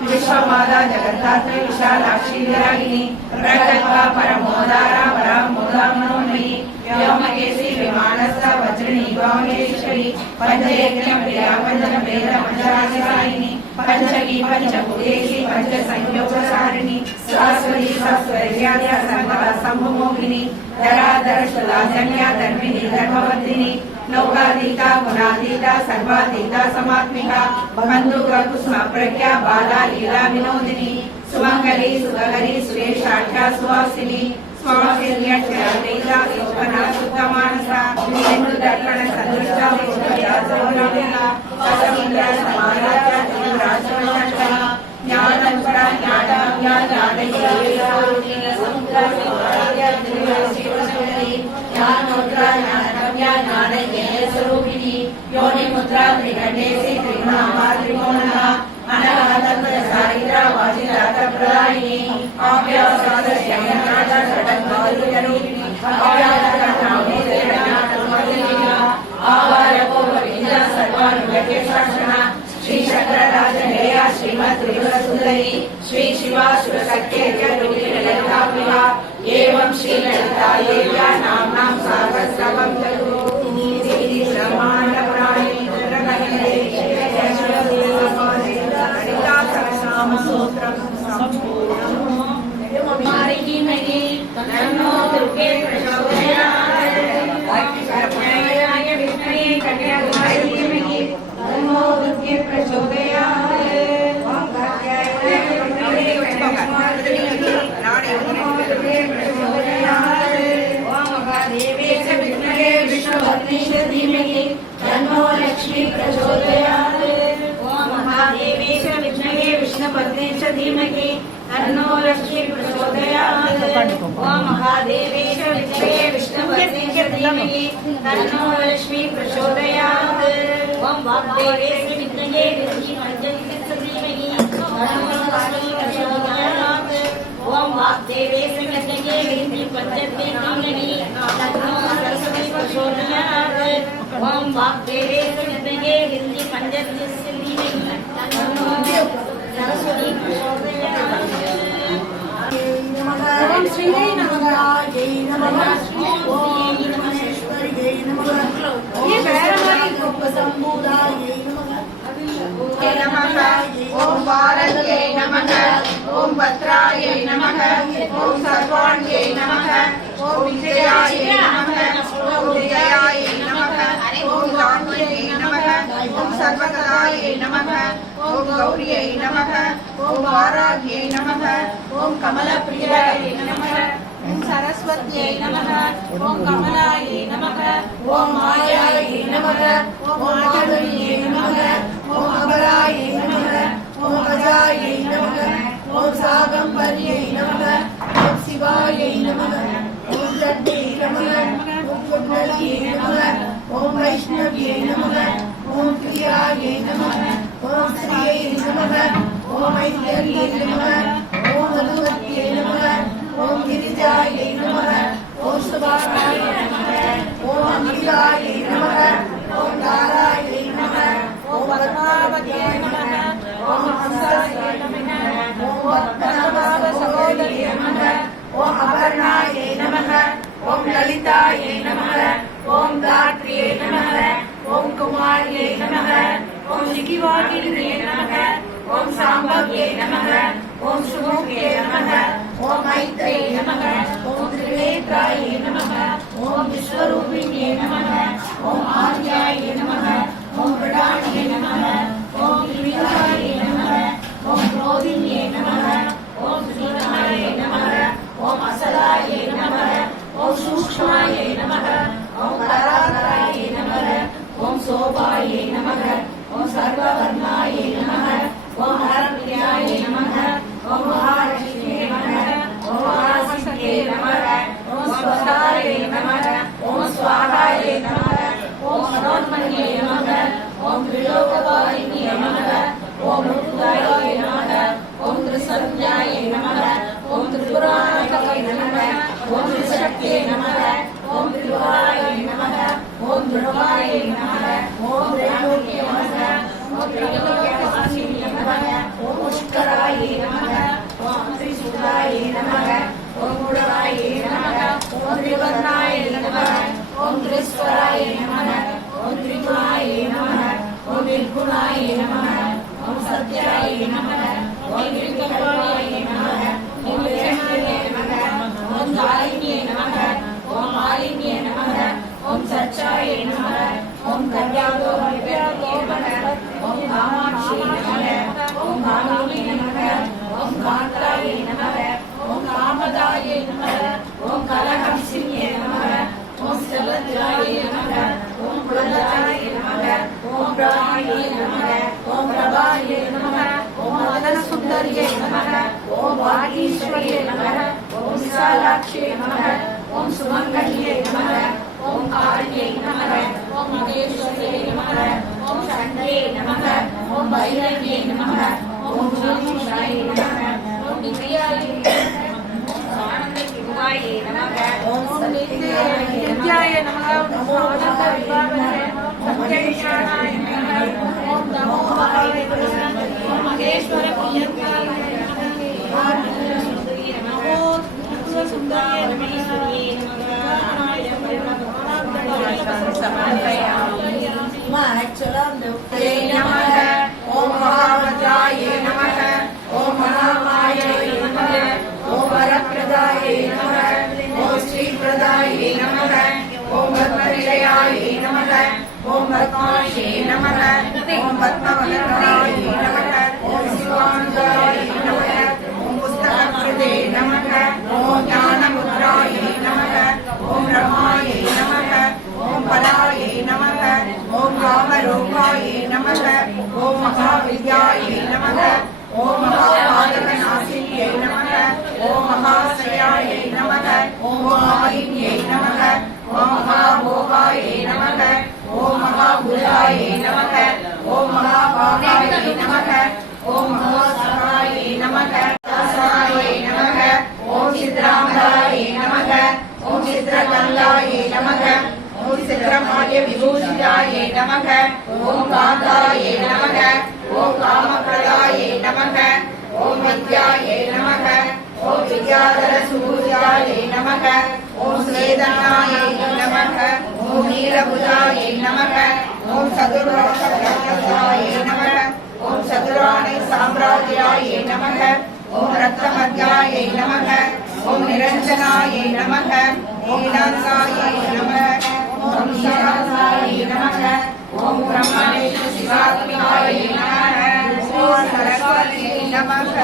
विश्वमाता जगद्धात्री विशालाक्षी विरागिनी प्रकल्पा परमोदारा परामोदामनोन्मयी व्योमकेशी विमानस्था वज्रिणी वामेश्वरी पंचयज्ञ प्रिया पंचवेद पंचराजसायिनी पंचकी पंचभुजेशी पंचसंयोगसारिणी सरस्वती सस्वर्याद्या सर्वदा संभोगिनी धराधर सुलाधन्या धर्मिणी धर्मवर्धिनी लोकातीता गुणातीता सर्वातीता समात्मिका बंधुक कुसुम प्रज्ञा बाला लीला विनोदिनी सुमंगली सुगरी सुरेशाख्या सुवासिनी स्वासिन्यक्षरातीता शोभना सुखमानसा हिंदू दर्पण सदृष्टा विष्णुजा समीन्द्र समाराध्या राजवंशा ज्ञानंकरा ज्ञानगम्या समुद्र समाराध्या शिवशक्ति ज्ञानमुद्रा ज्ञानगम्या ज्ञानज्ञेय स्वरूपिणी योनि मुद्रा त्रिगणेशी त्रिगुणा त्रिकोणा अनहतत्वसारिद्रा वाजिरात प्रदायिनी अव्यवसादस्यज्ञाता षडद्भवरूपिणी अव्याहतनामे जगन्नाथमर्दिनी आवारकोपविद्या सर्वानुगत्य शासना श्री शंकरराजनेया श्रीमत् त्रिपुर सुंदरी श्री शिवा शिवशक्ति ललिता एवं श्री ललिता देव्या नाम्नां सहस्रवं जगो ब्रह्मांड पुराणे ललिता सहस्रनाम स्तोत्रं संपूर्णम् मारिकी मयि तन्नो दुर्गे प्रचोदयात् कन्याय विष्णुये कन्याकुमारी मयि तन्नो दुर्गे प्रचोदयात् तन्नो लक्ष्मी प्रचोदयात् ओम महादेवेश विद्महे विष्णुपत्नीश धीमहि तन्नो लक्ष्मी प्रचोदयात् ओम महादेवेश विद्महे विष्णुपत्नीश धीमहि तन्नो लक्ष्मी प्रचोदयात् ओम वाग्देवेश विद्महे विष्णुपत्नीश धीमहि तन्नो लक्ष्मी प्रचोदयात् ओम वाग्देवेश विद्महे विष्णुपत्नीश धीमहि तन्नो सरस्वती प्रचोदयात् ओम वाग्देवेश विद्महे हिंदी पंचदशी धीमहि तन्नो सरस्वती प्रचोदयात् ओम श्रीयै नमः जय नमः ओम नमस्तेश्वर्यै नमः ये बैरमानी उपसंबोधायै नमः ओम वारद्यै नमः ओम भद्रायै नमः ओम सर्वाण्यै नमः ओम विजयायै नमः ओम विजयायै नमः ओम गान्ध्यै नमः ओम सर्वकलायै नमः ओम गौर्यै नमः ओम वाराह्यै नमः ओम कमलप्रियायै नमः ओम सरस्वत्यै नमः ओम कमलायै नमः ओम मायायै नमः ओम माधुर्यै नमः ओम अबलायै नमः ओम अजायै नमः ओम सागंबर्यै नमः ओम शिवायै नमः ओम लड्डे नमः ओम कुंडल्ये नमः ओम वैष्णव्ये नमः ओम प्रियायै नमः ओम श्रियै नमः ओम ऐश्वर्ये नमः ओम मधुवत्यै नमः ओम गिरिजायै नमः ओम सुभाषायै नमः ओम अम्बिकायै नमः ओम तारायै नमः ओम पद्मावत्यै नमः ओम हंसायै नमः ओम पद्मनाभ सहोदर्यै नमः ओम अपर्णायै नमः ओम ललितायै नमः ओम धात्र्यै नमः ओम कुमार्यै नमः ओम निखिवाकिन्यै नमः ओम सांभव्यै नमः ओम शुभोक्यै नमः ओम मैत्र्यै नमः ओम त्रिनेत्रायै नमः ओम विश्वरूपिण्यै नमः ओम आर्यायै नमः சத்யாய நமக ஓம் விருத்தபாய நமக ஓம் விரஹாய நமக ஓம் தாரிண்யே நமக ஓம் மாலின்யே நமக ஓம் சச்சாய நமக ஓம் கர்யாதோ வித்யாதோ நமக ஓம் காமாட்சி நமக ஓம் காமினி நமக ஓம் காந்தாய நமக ஓம் காமதாய நமக ஓம் கலஹம்சின்யே நமக ஓம் சலத்ராய நமக ஓம் குலதாய நமக ஓம் பிராயே நமக ஓம் பிரபாய நமக ஓம் மதன சுந்தரியே நமக ஓம் வாகீஸ்வரியே நமக ஓம் விசாலாட்சியே நமக ஓம் சுமங்கலியே நமக ஓம் காரியே நமக ஓம் மகேஸ்வரியே நமக ஓம் சண்டையே நமக ஓம் பைரவியே நமக ஓம் ஜோதிஷாய நமக ஓம் நித்யாய ஆனந்த விவாயே நமக ஓம் நித்யாய நமக ஓம் ஆனந்த விவாயே சத்யஞானாய நமக ஓம் நமோ மகாதேவாய ஓம் மகேஸ்வர பிரியங்காய நமக ஓம் சுந்தரியே நமக ஓம் சுந்தரியே நமகேஸ்வரியே நமக ஆனாய நமக சமன்வயாமி மச்சலந்தே நமக ஓம் மகாவஜாய நமக ஓம் மகாமாயாய நமக ஓம் வரப்ரதாய நமக ஓம் ஸ்ரீப்ரதாய நமக ஓம் பத்மநிலையாய நமக ஓம் பத்மாஷே நமக ஓம் பத்மவனராய நமக ஓம் சிவானந்தாய நமக ஓம் புஸ்தகப்ரதே நமக ஓம் ஞானமுத்ராய நமக ஓம் ரமாய நமக ஓம் பலாய நமக ஓம் காமரூபாய நமக ஓம் மகாவித்யாய நமக ஓம் மகாபாதகநாசின்யை நமக ஓம் மகாசயாய நமக ஓம் மகாயின்யை நமக ஓம் மகாபோகாய நமக ஓம் மகாபுஜாய நமக ஓம் மகாபாகாய நமக ஓம் மகாசகாய நமக தாசாய நமக ஓம் சித்ராம்பராய நமக ஓம் சித்ரகங்காய நமக ஓம் சித்ரமாய விபூஷிதாய நமக ஓம் காந்தாய நமக ஓம் காமப்ரதாய நமக ஓம் வித்யாய நமக ஓம் வித்யாதர சூர்யாய நமக ஓம் ஸ்வேதனாய நமக ஓம் நீலபுஜாய நமக ஓம் சதுர்வக்ஷாய நமக ஓம் சதுராணி சாம்ராஜ்யாய நமக ஓம் ரத்னமத்யாய நமக ஓம் நிரஞ்சனாய நமக ஓம் நீலாசாய நமக ஓம் ஈசாசாய நமக ஓம் பிரம்மணேஷ சிவாத்மிகாய நமக ஓம் சரஸ்வதி நமக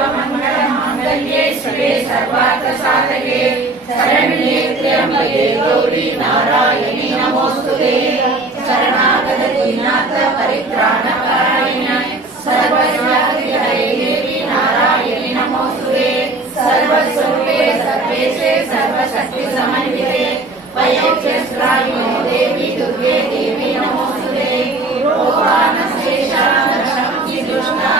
सर्वमंगलमांगल्ये शिवे सर्वार्थसाधके शरण्ये त्र्यंबके गौरी नारायणी नमोस्तुते शरणागत दीनाथ परित्राणकारिणे सर्वस्याधिहरे देवी नारायणी नमोस्तुते सर्वस्वरूपे सर्वेशे सर्वशक्ति समन्विते वैद्यस्त्रायिनो देवी दुर्गे देवी नमोस्तुते रोगानशेषां शक्ति दुष्टा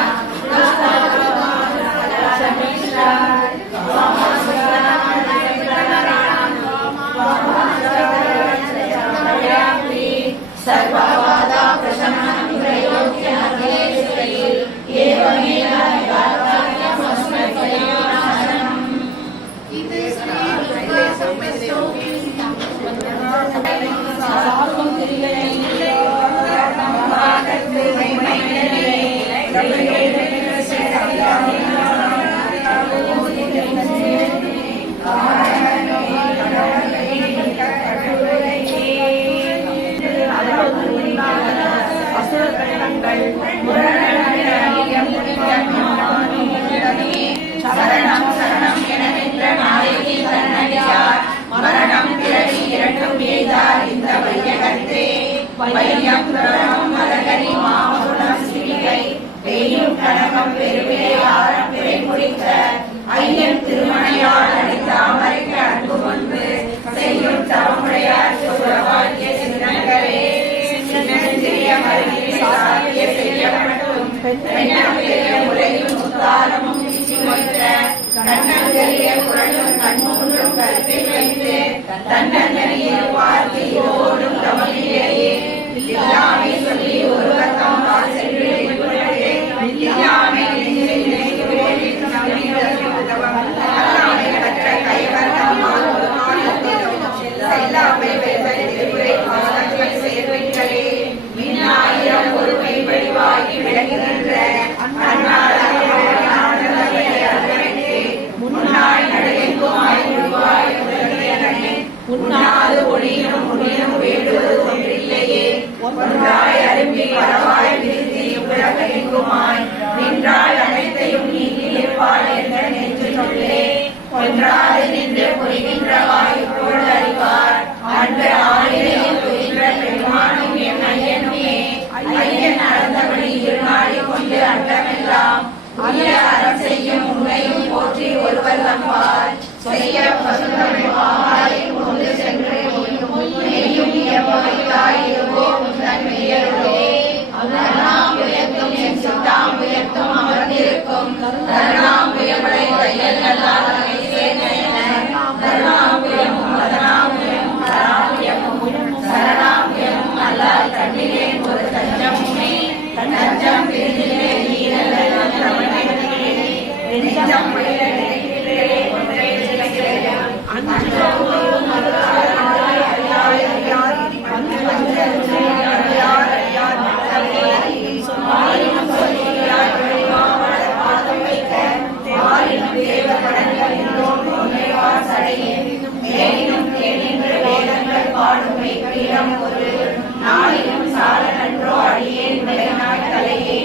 सर्ववादा प्रशमनं त्रयोग्यमखिलेश्वरी एवमेव निवारणमस्मद्वयोनाशनम् इति श्री दुर्गा सप्तशती सार्वं तिरिगणैः नमः சரணம் சரணம் என நின்ற நாயகி தன்னையார் மரணம் பிறவி இரண்டும் எய்தார் இந்த வையகத்தே வையம் பிரணம் மரகரி மாமகுணம் சிவிகை பெய்யும் கனகம் பெருவிலை ஆரம் பிறை முடித்த ஐயன் திருமணையால் அடித்த அமரைக்கு அன்பு கொண்டு செய்யும் தவமுடையார் சுரவாக்கிய சின்னகரே சின்னஞ்சிறிய மருகில் சாகிய செய்யப்பட்டும் பெண்ணம் பெரிய முறையும் முத்தாரமும் வீசி மொய்த்த கண்ணங்கரிய குரலும் கண்மூன்றும் கருத்தில் வைத்து தன்னந்தனியில் பார்த்து ஓடும் தவமிலேயே இல்லாமை சொல்லி ஒருவர் தம்மால் சென்று விடுவதே இல்லாமை நெஞ்சில் நினைக்கிறேன் நம்பிகளுக்கு உதவம் அல்லாமை கற்ற கைவர் தம்மால் ஒரு காலத்திலும் செல்லாமை வெல்வது திருவுரை காலங்கள் சேர்வைகளே மின்னாயிரம் ஒருமை வடிவாகி விளங்குகின்ற முன்னாய் நடையெங்குமாய் உருவாய் உலகியனே உன்னாது ஒளியும் ஒளியும் வேண்டுவது ஒன்றில்லையே ஒன்றாய் அரும்பி பரவாய் விருத்தி உலகெங்குமாய் நின்றாய் அனைத்தையும் நீங்கி நிற்பாய் என்ற நெஞ்சு சொல்லே ஒன்றாது நின்று புரிகின்ற வாய் பொருள் அறிவார் அன்று ஆயிரம் புரிகின்ற பெருமானும் என் ஐயனுமே ஐயன் நடந்தபடி இருநாடி கொண்டு அண்டமெல்லாம் உரிய அறம் செய்யும் உண்மையும் போற்றி ஒருவர் தம்பால் செய்ய பசுமைவாய் கொண்டு சென்று நெய்யும் எவ்வகையாய் இருவோ உந்தன் மெய்யருளே அதெல்லாம் உயர்த்தும் என் சித்தாம் உயர்த்தும் அமர்ந்திருக்கும் கருணாம்புயமலை கையல் நல்லாதனை கருணாம்புயமும் மதனாம்புயமும் கராம்புயமும் சரணாம்புயமும் அல்லால் கண்ணிலேன் ஒரு தஞ்சமுமே தஞ்சம் பிரிந்திலே நாளிலும் சால நன்றோ அடியேன் நிலைநாள் தலையே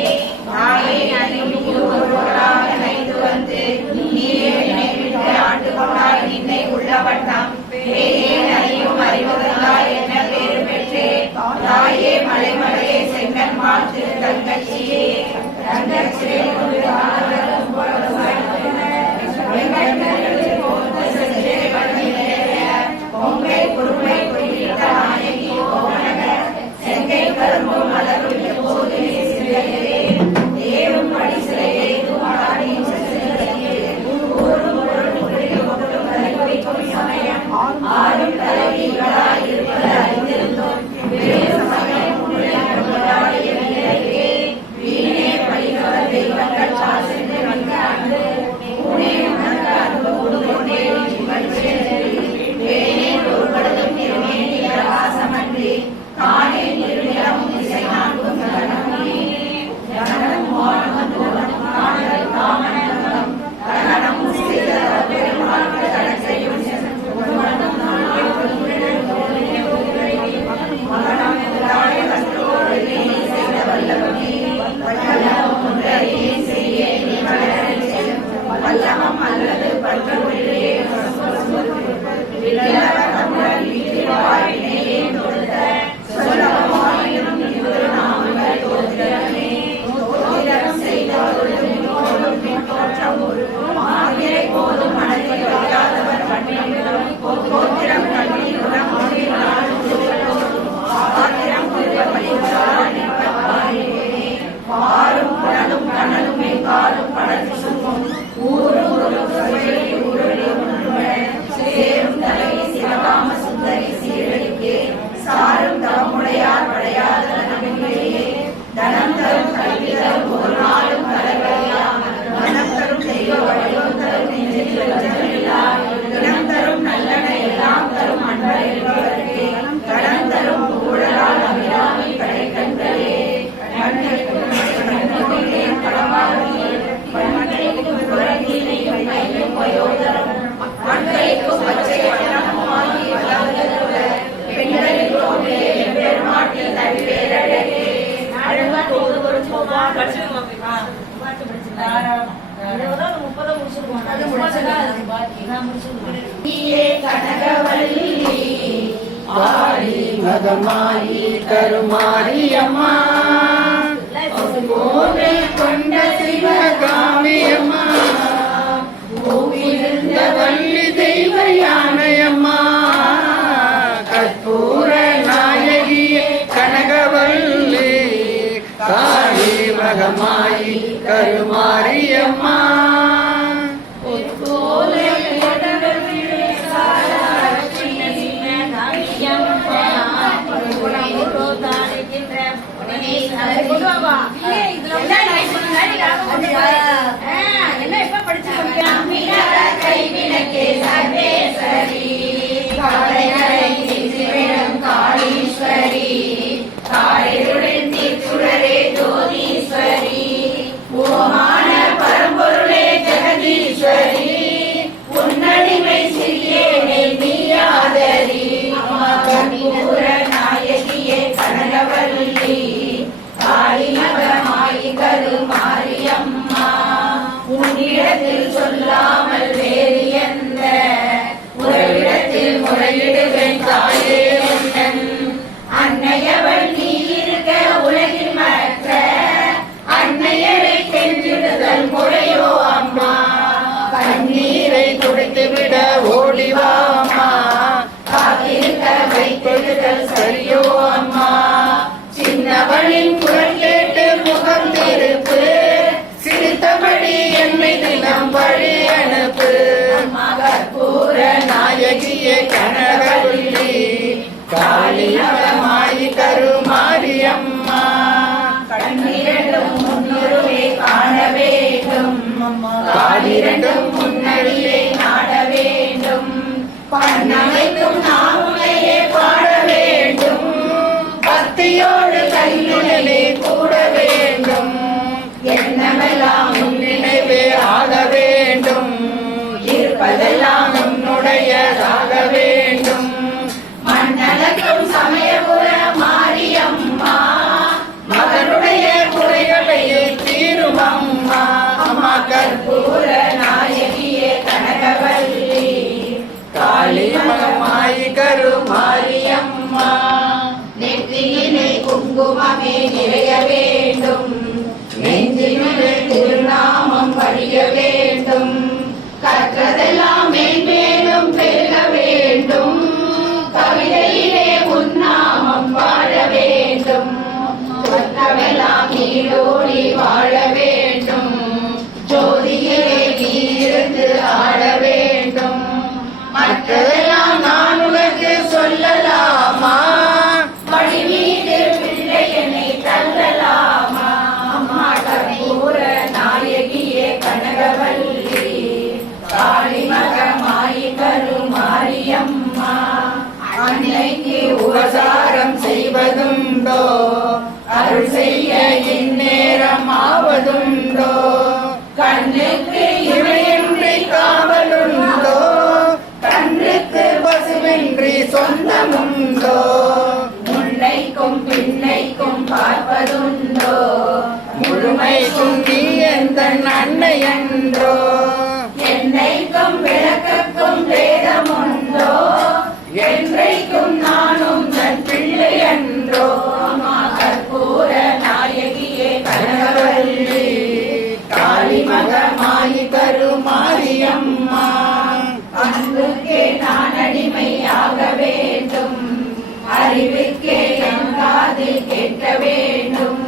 நாயே அணிவுராக நைந்து வந்து நீயே நினைவிட்டு ஆண்டு கொண்டாய் நின்னை உள்ளவண்ணம் பேயே நையும் அறிவதல்லாய் என்ன பேரு பெற்றே தாயே மலைமலையே செங்கன் மாற்று தங்கச்சியே தங்கச்சியே பொங்கை குறுமை குறித்த நாயகி செங்கை கரும்பு மலரும் எப்போது சிலையே தேரும் படி சிலையை துமாரின் சிலையே ஊரும் வைக்கும் சமயம் ஆறும் தலைவிகளாய் இருப்பது அறிந்திருந்தோம் வேறு சமயம் வீணே படிவர் தெய்வங்கள் சாசென்று மிக்க அன்பு பூனே உணர்ந்த அன்பு கொடுக்கொண்டே வேணேன் ஒருபடுதும் திருமேனி பிரகாசமன்றி தானே நிர்நிலமும் இசை நான்கும் கரணமும் காமனமும் கரணமும் செய்த பெருமாள் தடச்செய்யும் மகனம் முதலாய கற்றோடு நீ செய்த வல்லவமே வல்லவம் ஒன்றையே செய்ய நீ வல்லவம் அல்லது பல்கொள்ளையே தமிழ் வீட்டிலே தொழுத சொல்லமாயினும் இன்று நாங்கள் தோதிரமே தோதிரம் செய்தவர்களும் தோற்றம் ஒரு ஆகிரை போதும் மனதில் வைக்காதவர் பண்ணிவிடும் கோத்திரம் கல்வி குணம் ஆத்திரம் பாரும் படலும் கனலும் எங்காலும் படல் சும்மும் ஊரும் சேரும் தலைவி சிவகாம சுந்தரி சீரழிக்கு சாரும் தவமுடையார் படையாத நம்பிக்கையே தனம் தரும் கல்வி தரும் ஒரு நாளும் தலைவரையா மனம் தரும் தெய்வ வடிவம் தரும் நெஞ்சில் வெஞ்சமில்லா இனம் தரும் நல்லன எல்லாம் தரும் அன்பர் என்பவர்க்கே கடன் தரும் ஊழலால் அபிராமி கடை கண்களே பச்சை வண்ணமும் ஆகி வளர்ந்த பெண்களின் பெருமாட்டில் தவிரே கனகவல்லி ஆடி மகமாயி கருமாரியம்மா கொண்ட சிவகாமியம்மா பூமியிருந்த வள்ளி தெய்வ யானையம்மா கற்பூர நாயகியே கனகவல்லி காளிவ மகமாயி கருமாரியம்மா என்ன இப்ப படிச்சு காளீஸ்வரி காளிருடன் தீர்ச்சுடரே ஜோதீஸ்வரி ஓமான பரம்பொருளே ஜெகதீஸ்வரி உன்னடிமை சிறியேனை நீயாதரி கற்பூர நாயகியே கனகவல்லி காளிமகமாயி கருமாரியம்மா உன்னிடத்தில் சொல்லாமல் வேறு எந்த உறவிடத்தில் முறையிடுவேன் தாயே உன்னன் அன்னையவள் நீ இருக்க உலகில் மற்ற அன்னையரை கெஞ்சிடுதல் முறையோ அம்மா கண்ணீரை துடைத்துவிட ஓடிவா அம்மா காத்திருக்க வைத்திடுதல் சரியோ அம்மா சின்னவளின் குரல் கேட்டு முகம் திருப்பு சிரித்தபடி என்னை தினம் வழி அனுப்பு கற்பூர நாயகியே கனகவல்லி காளிமகமாயி கருமாரியம்மா கண்ணிரண்டும் முன்னுருவே காண வேண்டும் காலிரண்டும் முன்னடியே நாட வேண்டும் பண்ணமைக்கும் நாமுனையே பாட வேண்டும் பக்தியோடு கையிலே கூட வேண்டும் எண்ணமெல்லாம் உன் நினைவே ஆக வேண்டும் இருப்பதெல்லாம் உன்னுடையதாக வேண்டும் மன்னனுக்கும் சமயபுர மாரியம்மா மகனுடைய குறைகளையே தீரும் அம்மா அம்மா கற்பூர நாயகியே கனகவல்லி காளிமகமாயி கருமாரியம்மா நெற்றியிலே குங்குமமே நிறைய வேண்டும் நெஞ்சினிலே திருநாமம் வழிய வேண்டும் கற்றதெல்லாம் மேன்மேலும் பெருக வேண்டும் கவிதையிலே உன்னாமம் வாழ வேண்டும் கற்றவெல்லாம் நீடோடி வாழ வேண்டும் ஜோதியிலே நீ இருந்து ஆட வேண்டும் மற்றதெல்லாம் நான் உனக்கு சொல்லலாமா மடி மீது பிள்ளையனை தள்ளலாமா அம்மா கற்பூர நாயகியே கனகவல்லி காளிமகமாயி கருமாரியம்மா அன்னைக்கு உபசாரம் செய்வதுண்டோ அருள் செய்ய இந்நேரம் ஆவதுண்டோ கண்ணுக்கு இவையின்றி காவலுண்டோ கண்ணுக்கு பசுவின்றி சொந்தமுண்டோ முன்னைக்கும் பின்னைக்கும் பார்ப்பதுண்டோ முழுமைக்கும் நீ எந்த அன்னை என்றோ என்னைக்கும் விளக்கக்கும் வேதமுண்டோ என்றைக்கும் நானும் தன் பிள்ளை என்றோ அம்மா கற்பூர நாயகியே கனகவல்லி காளிமகமாயி கருமாரியம்மா அன்புக்கே நான் அடிமையாக வேண்டும் அறிவுக்கே என் காதில் கேட்க வேண்டும்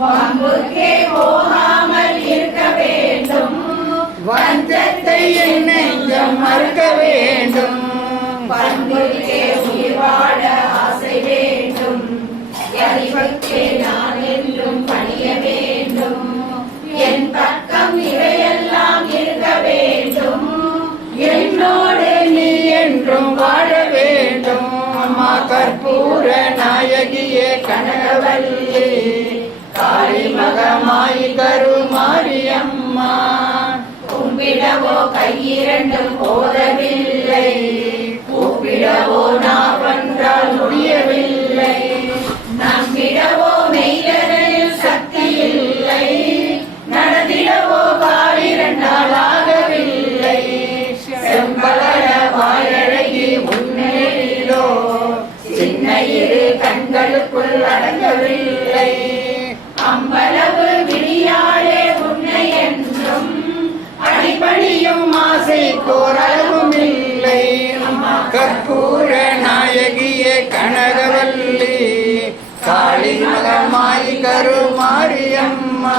பம்புக்கே போகாமல் இருக்க வேண்டும் வஞ்சத்தை என் நெஞ்சம் மறுக்க வேண்டும் பண்புக்கே உயிர் வாழ ஆசை வேண்டும் அறிவுக்கே நான் என்றும் பணிய வேண்டும் என் பக்கம் இவையெல்லாம் இருக்க வேண்டும் என்னோடு நீ என்றும் வாழ வேண்டும் அம்மா கற்பூர நாயகியே கனகவல்லி காளிமகமாயி கருமாரியம்மா கும்பிடவோ கையிரண்டும் போதவில்லை கூப்பிடவோ நாவென்றால் முடியவில்லை நம்பிடவோ மெய்யனில் சக்தி இல்லை நடந்திடவோ காலிரண்டால் ஆகவில்லை செம்பலர வாயழகி முன்னேறிலோ சின்ன இரு கண்களுக்குள் அடங்கவில்லை அம்பளவு விழியாளே உன்னை என்றும் அடிப்படியும் ஆசை கோரளவும் இல்லை கற்பூர நாயகியே கனகவல்லி காளிமகமாயி கருமாரியம்மா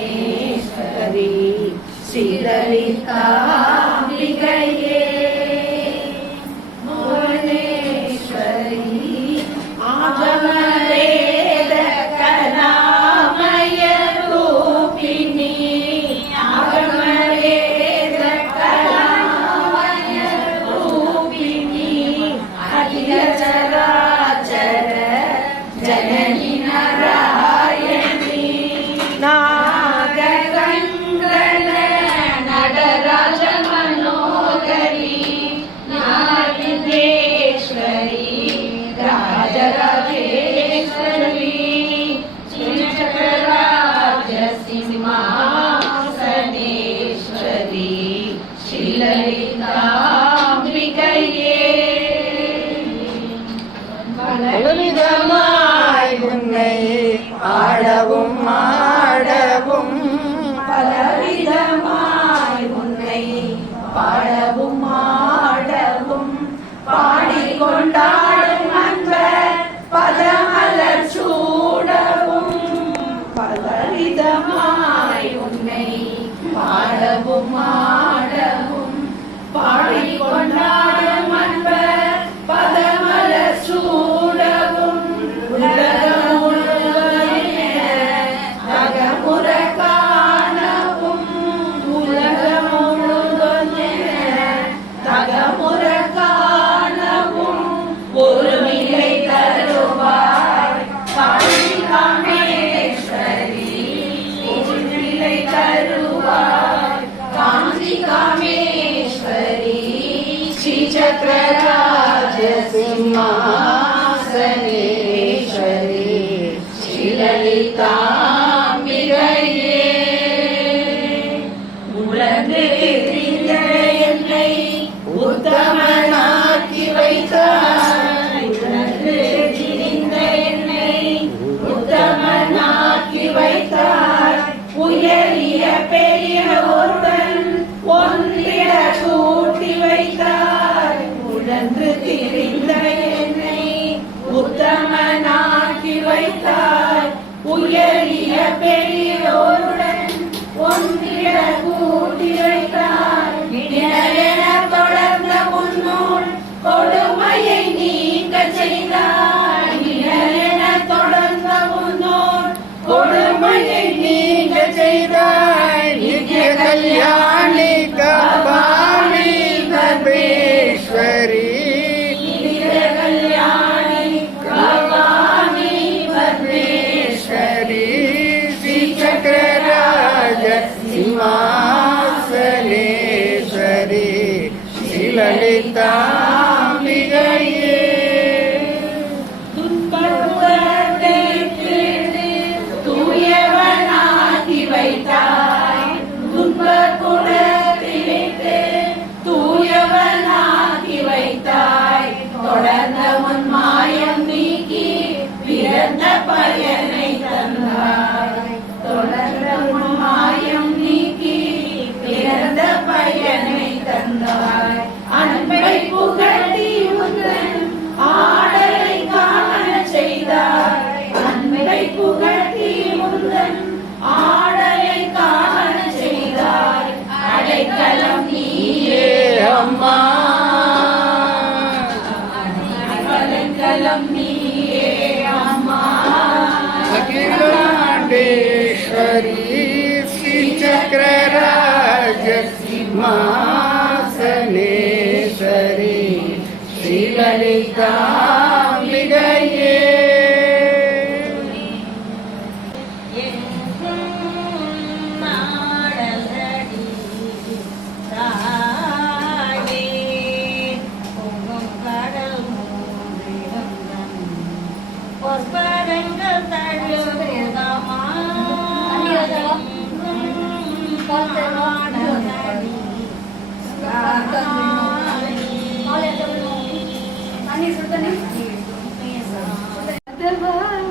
சிம்மாசனேஸ்வரி ஸ்ரீலலிதாம்பிகையே புவனேஸ்வரி ஆகமவேத கலாமய ரூபிணி ஆகமவேத கலாமய ரூபிணி அகில சராச்சர ஜனனி நாராயணி நாககங்கண நடராஜ மனோகரி நாகேஸ்வரி ராஜராஜேஸ்வரி ஸ்ரீசக்கரராஜ சிம்மாசனேஸ்வரி ஸ்ரீலலிதாம்பிகையே பலவிதமாய் உன்னை ஆடவும் ஆடவும் பலவிதமாய் உன்னை பாடவும் ஆடவும் பாடிக்கொண்டாடும் அன்பர் பதமலர் சூடவும் பலவிதமாய் உன்னை பாடவும் ஆடவும் பாடிக்கொண்டாடும் அன்பர் பதமலர் சூடவும் உலகம் அகமுற காணவும் உலகம் தகமுற காணவும் ஒரு நிலை தருவாய் காஞ்சி காமேஸ்வரி ஒரு நிலை தருவாய் காஞ்சி காமேஸ்வரி ஸ்ரீசக்கரராஜ சிம்மாசனேஸ்வரி ஸ்ரீலலிதாம்பிகையே உலகு தெரிந்த என்னை உத்தமனாக்கி வைத்தாய் உலகு தெரிந்த என்னை உத்தமனாக்கி வைத்தாய் உயரிய பெரிய ஒருவன் ஒன்றிட கூட்டி வைத்தாய் உழன்று திரிந்த என்னை உத்தமனாக்கி வைத்தாய் உயரிய பெரியோருடன் ஒன்றிட கூட்டி வைத்தாய் நிழலென தொடர்ந்த உன்னோள் கொடுமையை நீக்க செய்தாய் நிழலென தொடர்ந்த உன்னோள் கொடுமையை நீக்க செய்தாய் நித்ய கல்யாணி கபாலி பரமேஸ்வரி நித்ய கல்யாணி கபாலி பரமேஸ்வரி ஸ்ரீசக்கரராஜ சிம்மாசனேஸ்வரி ஸ்ரீலலிதாம்பிகையே துன்பத்தை தூயவனாக்கி வைத்தாய் துன்பத்தை தூயவனாக்கி வைத்தாய் தொடர்ந்த உன் மாயம் நீக்கி பிறந்த பயனை தந்தாய் தொடர்ந்த உன் மாயம் நீக்கி பிறந்த பயனை தந்தாய் அன்பை புகழி உந்தன் ஆடலை காண செய்தாய் அன்பை புகழி உந்தன் ஆடலை காண செய்தாய் அடைக்கலம் நீயே அம்மா அடைக்கலம் நீயே அம்மா அகிலாண்டேஸ்வரி ஸ்ரீசக்கரராஜ சிம்மாசனேஸ்வரி ஸ்ரீலலிதாம்பிகையே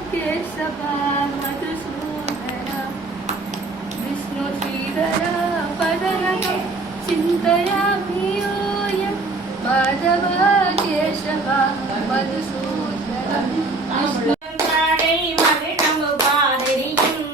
केशवा मधुसूदन विष्णु श्रीधर पदरग चिन्तयामि योऽयं माधव केशव मधुसूदन மதுரை மதுரம் பாடறியும்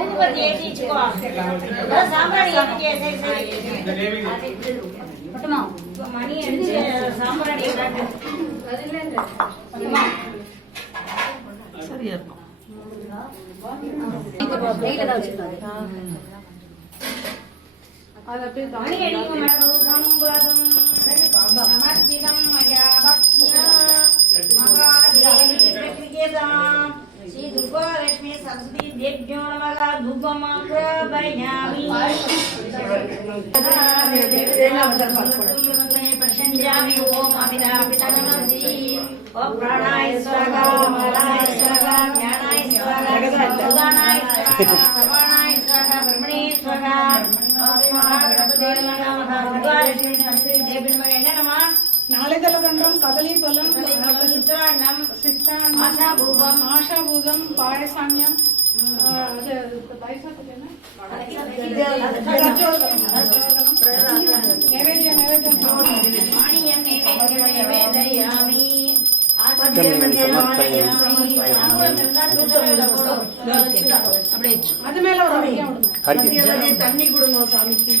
ஊதுபத்தி ஏற்றிச்சுக்கோ. சாம்பிராணி ஏற்றிக்கே. சரி சரி. பட்டுமா மணி அடிச்சு சாம்பிராணி காட்டு. சரியா இருக்கும். மணி அடிக்கும் சமர்ப்பிதம் மயா பக்தியா மகாதேவி பிரகிருதம் ஸ்ரீ துர்கா லட்சுமி சரஸ்வதி தேவ்யோ நமः தூபமாக்ரபயாமி பிரசஞ்சாமி ஓம் அமிதா பிதநமசி ஓம் பிராணாய ஸ்வாஹா மலாய ஸ்வாஹா ஞானாய ஸ்வாஹா உதானாய ஸ்வாஹா சர்வாணாய ஸ்வாஹா பிரம்மணே ஸ்வாஹா ஓம் மகாகணபதே நமः துர்கா லட்சுமி சரஸ்வதி தேவ்யோ நமः. என்னமா நாளிதழகண்டம் கதலி பலம் சித்ராண்ணம் சித்ராண்ணம் ஆஷாபூதம் ஆஷாபூதம் பாயசான்யம் நைவேத்தியம் மாணியம் நைவேத்யாமி அது மேல ஒரு தண்ணி கொடுங்க சாமிக்கு.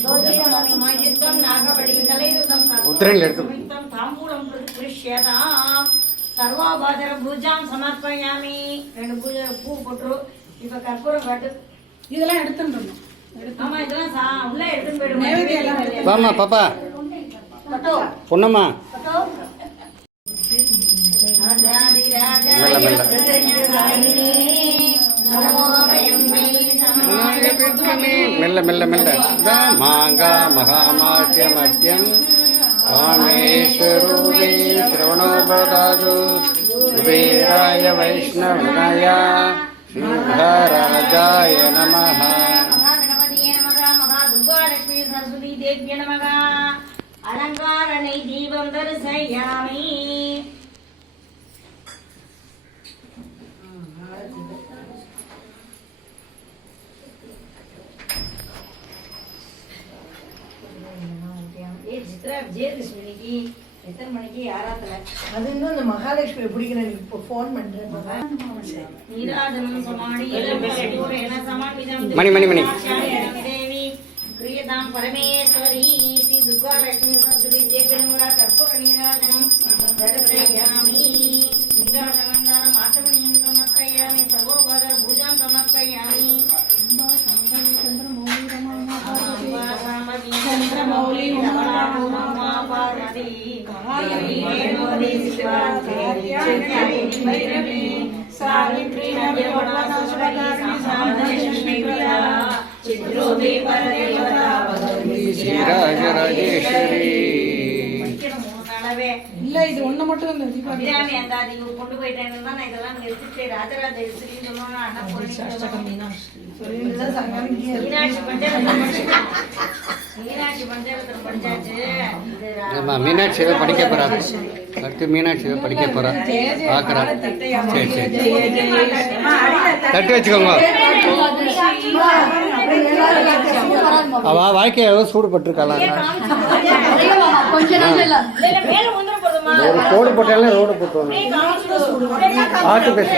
தாம்பூலம் சர்வாபாதர பூஜாம் சமர்ப்பயாமி. 2 பூஜை பூ போட்டு இப்ப கற்பூரம் காட்டு. இதெல்லாம் எடுத்துட்டு ஆமா இதெல்லாம் உள்ள எடுத்துட்டு போயிடுவோம். வாமா பாப்பா பொண்ணம்மா மெல்ல மெல்ல மெல்ல மாங்கா மகாமாட்யமத்யம் ராமேஸ்வரூபே சிரவணோபதாது குபேராய வைஷ்ணவனாய சிவராஜாய நமः. மகாகணபதியே நமः. மகாதுர்காலட்சுமி சரஸ்வதி தேவ்யே நமः. அலங்காரணை தீபம் தரிசயாமி. விஜயதசமிக்கு எத்தனை மணிக்கு யாராத்துல அது இன்னும் இந்த மகாலட்சுமி பிடிக்கிறேன். இப்போ போன் பண்றேன். மணி மணி மணி தேவி கிரியதாம் பரமேஸ்வரி ஸ்ரீ துர்காலட்சுமி சரஸ்வதி தேவியமகா கற்பூர நீராஜனம் தரிசயாமி. நீராஜனந்தாரம் ஆச்சமணியம் சமர்ப்பயாமி. சர்வோபதர பூஜாம் சமர்ப்பயாமி. சந்திரமௌலி உமா பார்வதி சாவித்ரி சித்ரோபி பரதேவதா ராஜராஜேஸ்வரி. இல்ல இது ஒண்ணு மட்டும் இல்ல அபிராமி அந்த நீங்க கொண்டு போயிட்டேன்னு தான் நான் இதெல்லாம் நிறுத்திட்டு ராஜராஜேஸ்வரி சொன்னோன்னா மீனாட்சி பஞ்சாயத்துல படிச்சாச்சு. மீனாட்சி ஏதோ படிக்க போறா. அடுத்து மீனாட்சி ஏதோ படிக்க போறா பாக்குறா. சரி சரி தட்டு வச்சுக்கோங்க. அவ வாழ்க்கைய ஏதோ சூடு பட்டிருக்காளா. ஒரு கோடு போட்டாலும் ரோடு போட்டுவாங்க. ஆட்டு பேச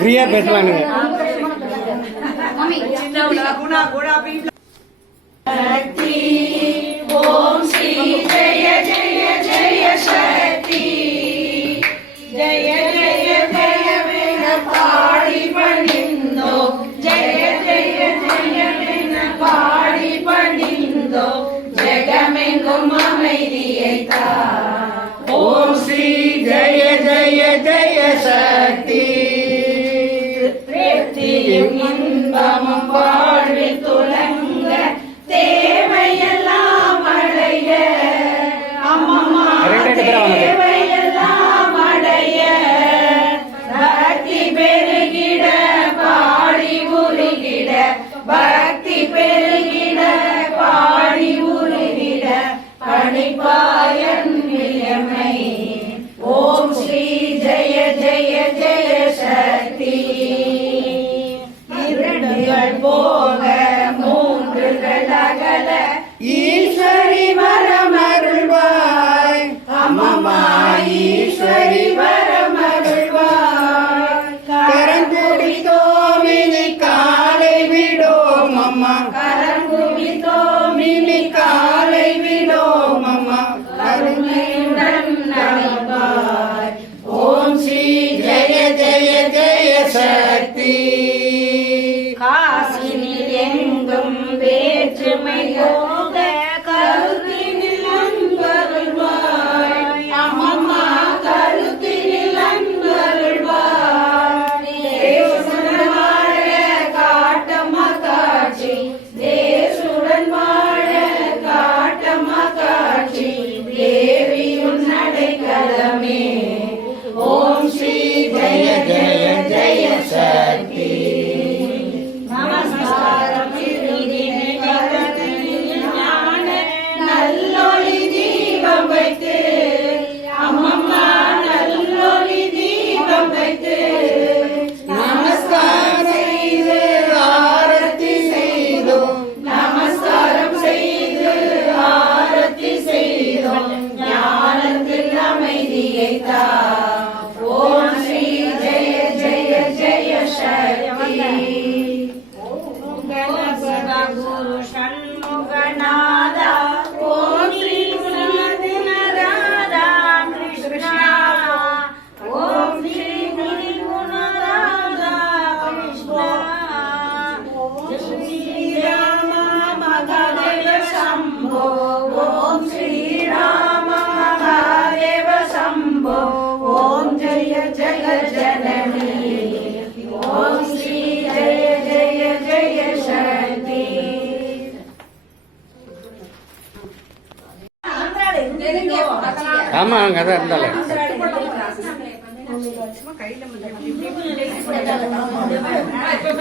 பிரியா பேசலாம் நீங்க. ஓம் ஸ்ரீ ஜெய ஜெய ஜெய சக்தி ஜெய ஜெய ஜெய வென பாடி பணிந்தோ. ஜெய ஜெய ஜெய வென பாடி பணிந்தோ. ஜெகமெங்கும் அமைதியை தா. ஓம் ஸ்ரீ ஜெய ஜெய ஜெய சக்தி திருப்தியும் இன்பமும் வாழ்வில் துலங்க தேவையெல்லாம் அடைய. அம்மம்மா தேவையெல்லாம் அடைய. பக்தி பெருகிட பாடி உருகிட. பக்தி பெருகிட பாடி உருகிட பணிப்பாயன் இளமை. ஓம் ஸ்ரீ ஜெய ஜெய ஜெய சக்தி காசினில் எங்கும் வேற்றுமை போக கருத்தினில் அன்பருள்வாய் அம்மம்மா கருத்தினில் அன்பருள்வாய் தேசுடன் வாழ காட்டம்மா காட்சி தேசுடன் வாழ காட்டம்மா காட்சி தேவியுன் நடைக்கலமே ஓம் ஸ்ரீ ஜெய ஜெய ஜெய சக்தி நமஸ்காரம் திருதினை கரத்தில் ஞான நல்லொளி தீபம் வைத்து அம்மம்மா நல்லொளி தீபம் வைத்து நமஸ்காரம் செய்து ஆரத்தி செய்தோம் நமஸ்காரம் செய்து ஆரத்தி செய்தோம் ஞானத்தில் அமைதியை தா ஓம் ஸ்ரீ ஜெய ஜெய ஜெய சக்தி குரு ஷண்முகநாதா ஓம் ஸ்ரீ குணராதா கிருஷ்ணா ஓம் ஸ்ரீ குணராதா கிருஷ்ணா ஸ்ரீராம மகாதேவ சம்போ ஓம் ஸ்ரீராம மகாதேவ சம்போ ஓம் ஜெய ஜெய ஜனனி ஓம் ஸ்ரீ ஜெய ஜெய ஜெய சக்தி ஆமாம் அங்கே தான் இருந்தாலே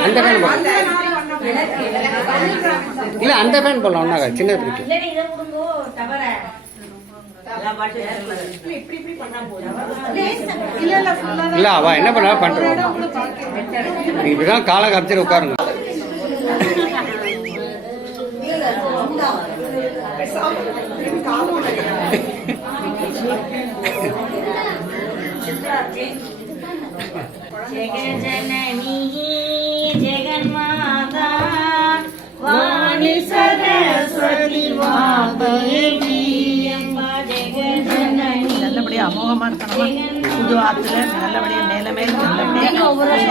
அந்த ஃபேன் போடலாம் இல்லை அந்த ஃபேன் போடலாம் ஒன்றாக சின்ன பிடிக்கும் இல்லை அவ என்ன பண்ணா பண்ணுறோம் இப்படிதான் காலை காமிச்சிட்டு உட்காருங்க ஜெகஜனனி ஜெகன்மாதா வாணி சரஸ்வதி வாதேவி அம்மா ஜெகஜனனி நல்லபடியா அமோகமா இருக்கணுமா புது ஆத்துல நல்லபடியா மேல மேல நல்லபடியா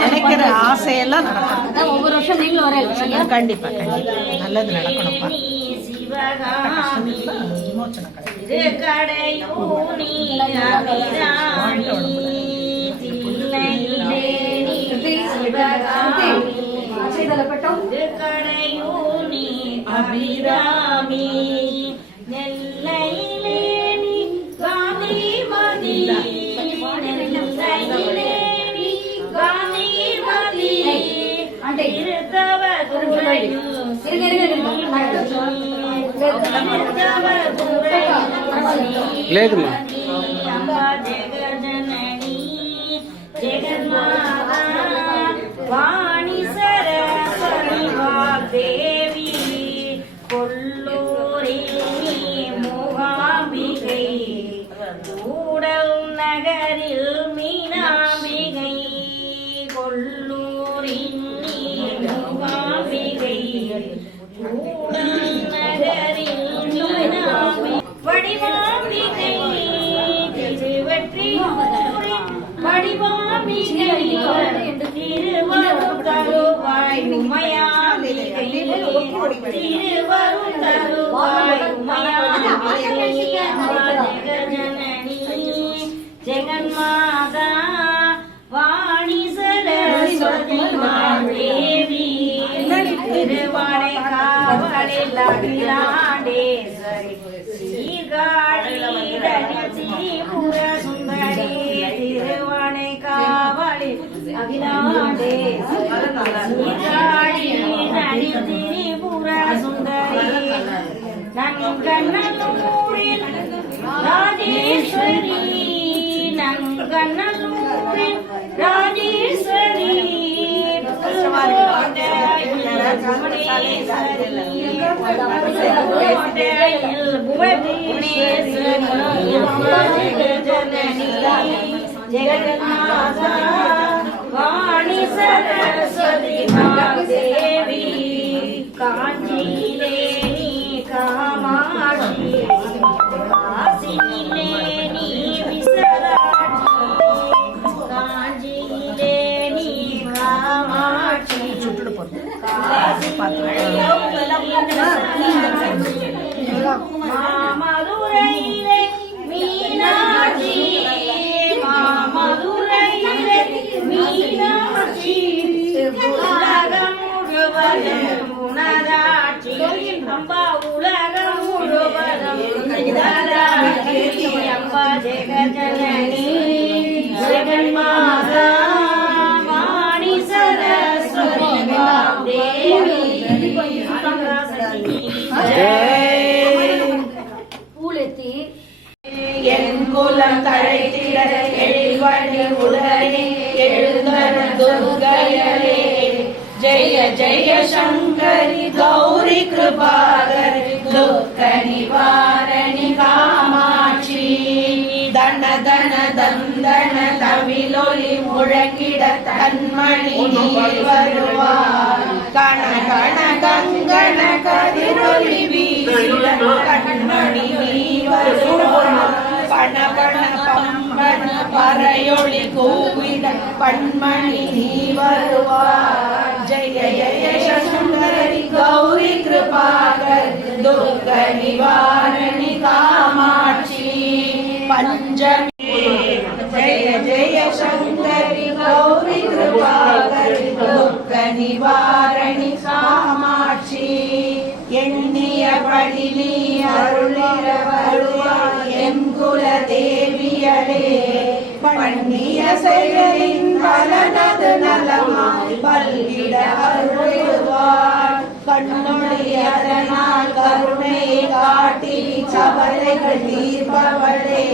நினைக்கிற ஆசையெல்லாம் நடக்கணும் ஒவ்வொரு வருஷம் நீங்களும் வர கண்டிப்பா கண்டிப்பா நல்லது நடக்கணும்ப்பா சிவகாமி விமோச்சனம் கிடைக்கும் திருக்கடையூனி அபிராமி தில்லையிலேனி சிவகாமி திருக்கடையூனி அபிராமி நெல்லையிலேனி காந்திமதி நெல்லையிலேனி காந்திமதி திருத்தவ లేదమ్మా జగజనని జగన్మాతా వాణి సరస్వతి వాగ్దేవి కొల్లూరి మూகாம்பிகை கூடல் நகரில் மீனாம்பிகை கொல்லூரின் மூகாம்பிகை கூடல் நகரில் மீனாம்பிகை வடிவாம்பிகை திருவெற்றியூரின் வடிவாம்பிகை திருவருத்தருவாய் உமையாம்பிகை திருவருத்தருவாய் உமையாம்பிகை ஜெகஜனனி ஜெகன்மாதா வாணி சரஸ்வதி மாதேவி திருவாடை காவலில் அகிலாண்டேஸ்வரி சீர்காழி திரிபுர சுந்தரி திருவாடை காவலில் அகிலாண்டேஸ்வரி சீர்காழி திரிபுர சுந்தரி நன்கண்ணூரில் ராஜேஸ்வரி நன்கண்ணூரில் ராஜேஸ்வரி ஜெகன்மாதா வாணி சரஸ்வதி தேவி காஞ்சியிலே நீ காமாட்சி காசினிலே நீ விசராட்சி காஞ்சியிலே நீ மாமதுரையிலே மீனாட்சி மாமதுரையிலே மீனாட்சி உலகம் முழுவதும் உனதாட்சி அம்பா உலகம் முழுவதும் உனதாட்சி அம்பா ஜெகஜனனி ஜெகன்மாதா வாணி சரஸ்வதி தேவி பூலெத்தி என் குலம் தழைத்திட எழில்வழி உடனே எழுந்தன துர்க்கையரே ஜெய ஜெய சங்கரி கௌரி கிருபாகரி துக்க நிவாரணி காமாட்சி தன தன தந்தன தமிழொலி முழங்கிட தன்மணி நீ வருவார் கண கண கங்கண கதிரொலி வீசிட கண்மணி நீ வருவார் பண பண பம்பன பறையொளி கூவிட பண்மணி நீ வருவார் ஜெய ஜெய சங்கரி கௌரி கிருபாகரி துர்க்க நிவாரணி காமாட்சி பஞ்சமி ஜெய ஜெய சங்கரி கௌரி கிருபாகரி துர்க்க நிவாரணி காமாட்சி எண்ணியபடி நீ அருளிட வருவாய் என் குல தேவியலே பண்ணிய செயலின் பலனது நலமாய் பல்கிட அருள்வார் கண்ணொழி அதனால் கருணையை காட்டி சபலைகள் தீர்ப்பவளே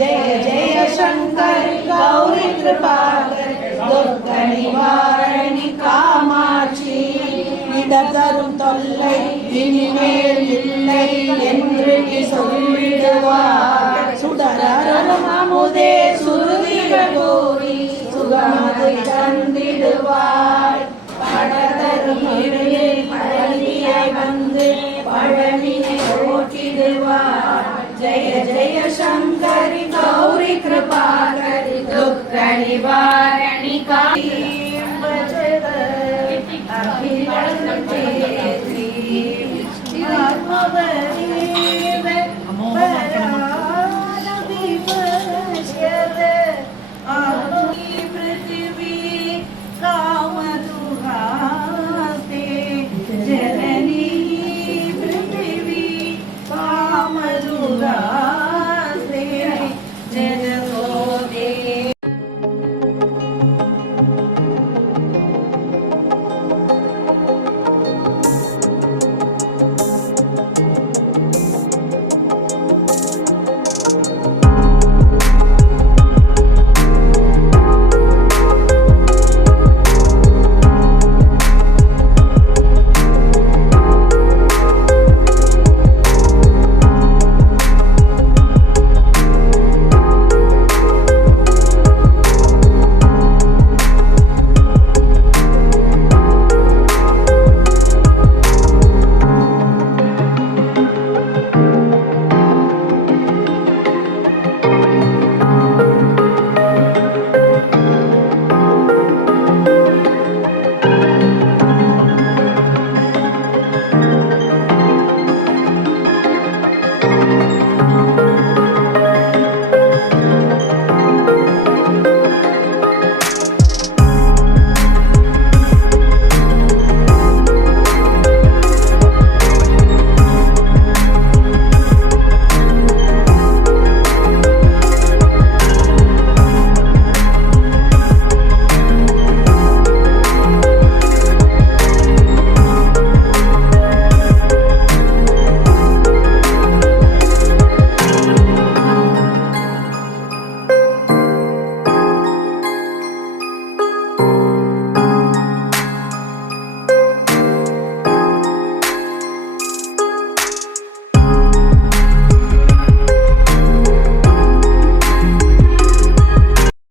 ஜெய ஜெய சங்கரி கௌரி கிருபாகரி துர்க்க நிவாரணி காமாட்சி இடதரும் தொல்லை இனிமேல் இல்லை என்று நீ சொல்லிடுவார் சுடரரும் அமுதே சுருதிகள் கூறி சுகமது தந்திடுவார் படதரும் இருளே பழனியாய் வந்து பழனியை ஓட்டிடுவார் ஜெய ஜெய சங்கரி கௌரி கிருபாகரி துக்க நிவாரணி காமாட்சி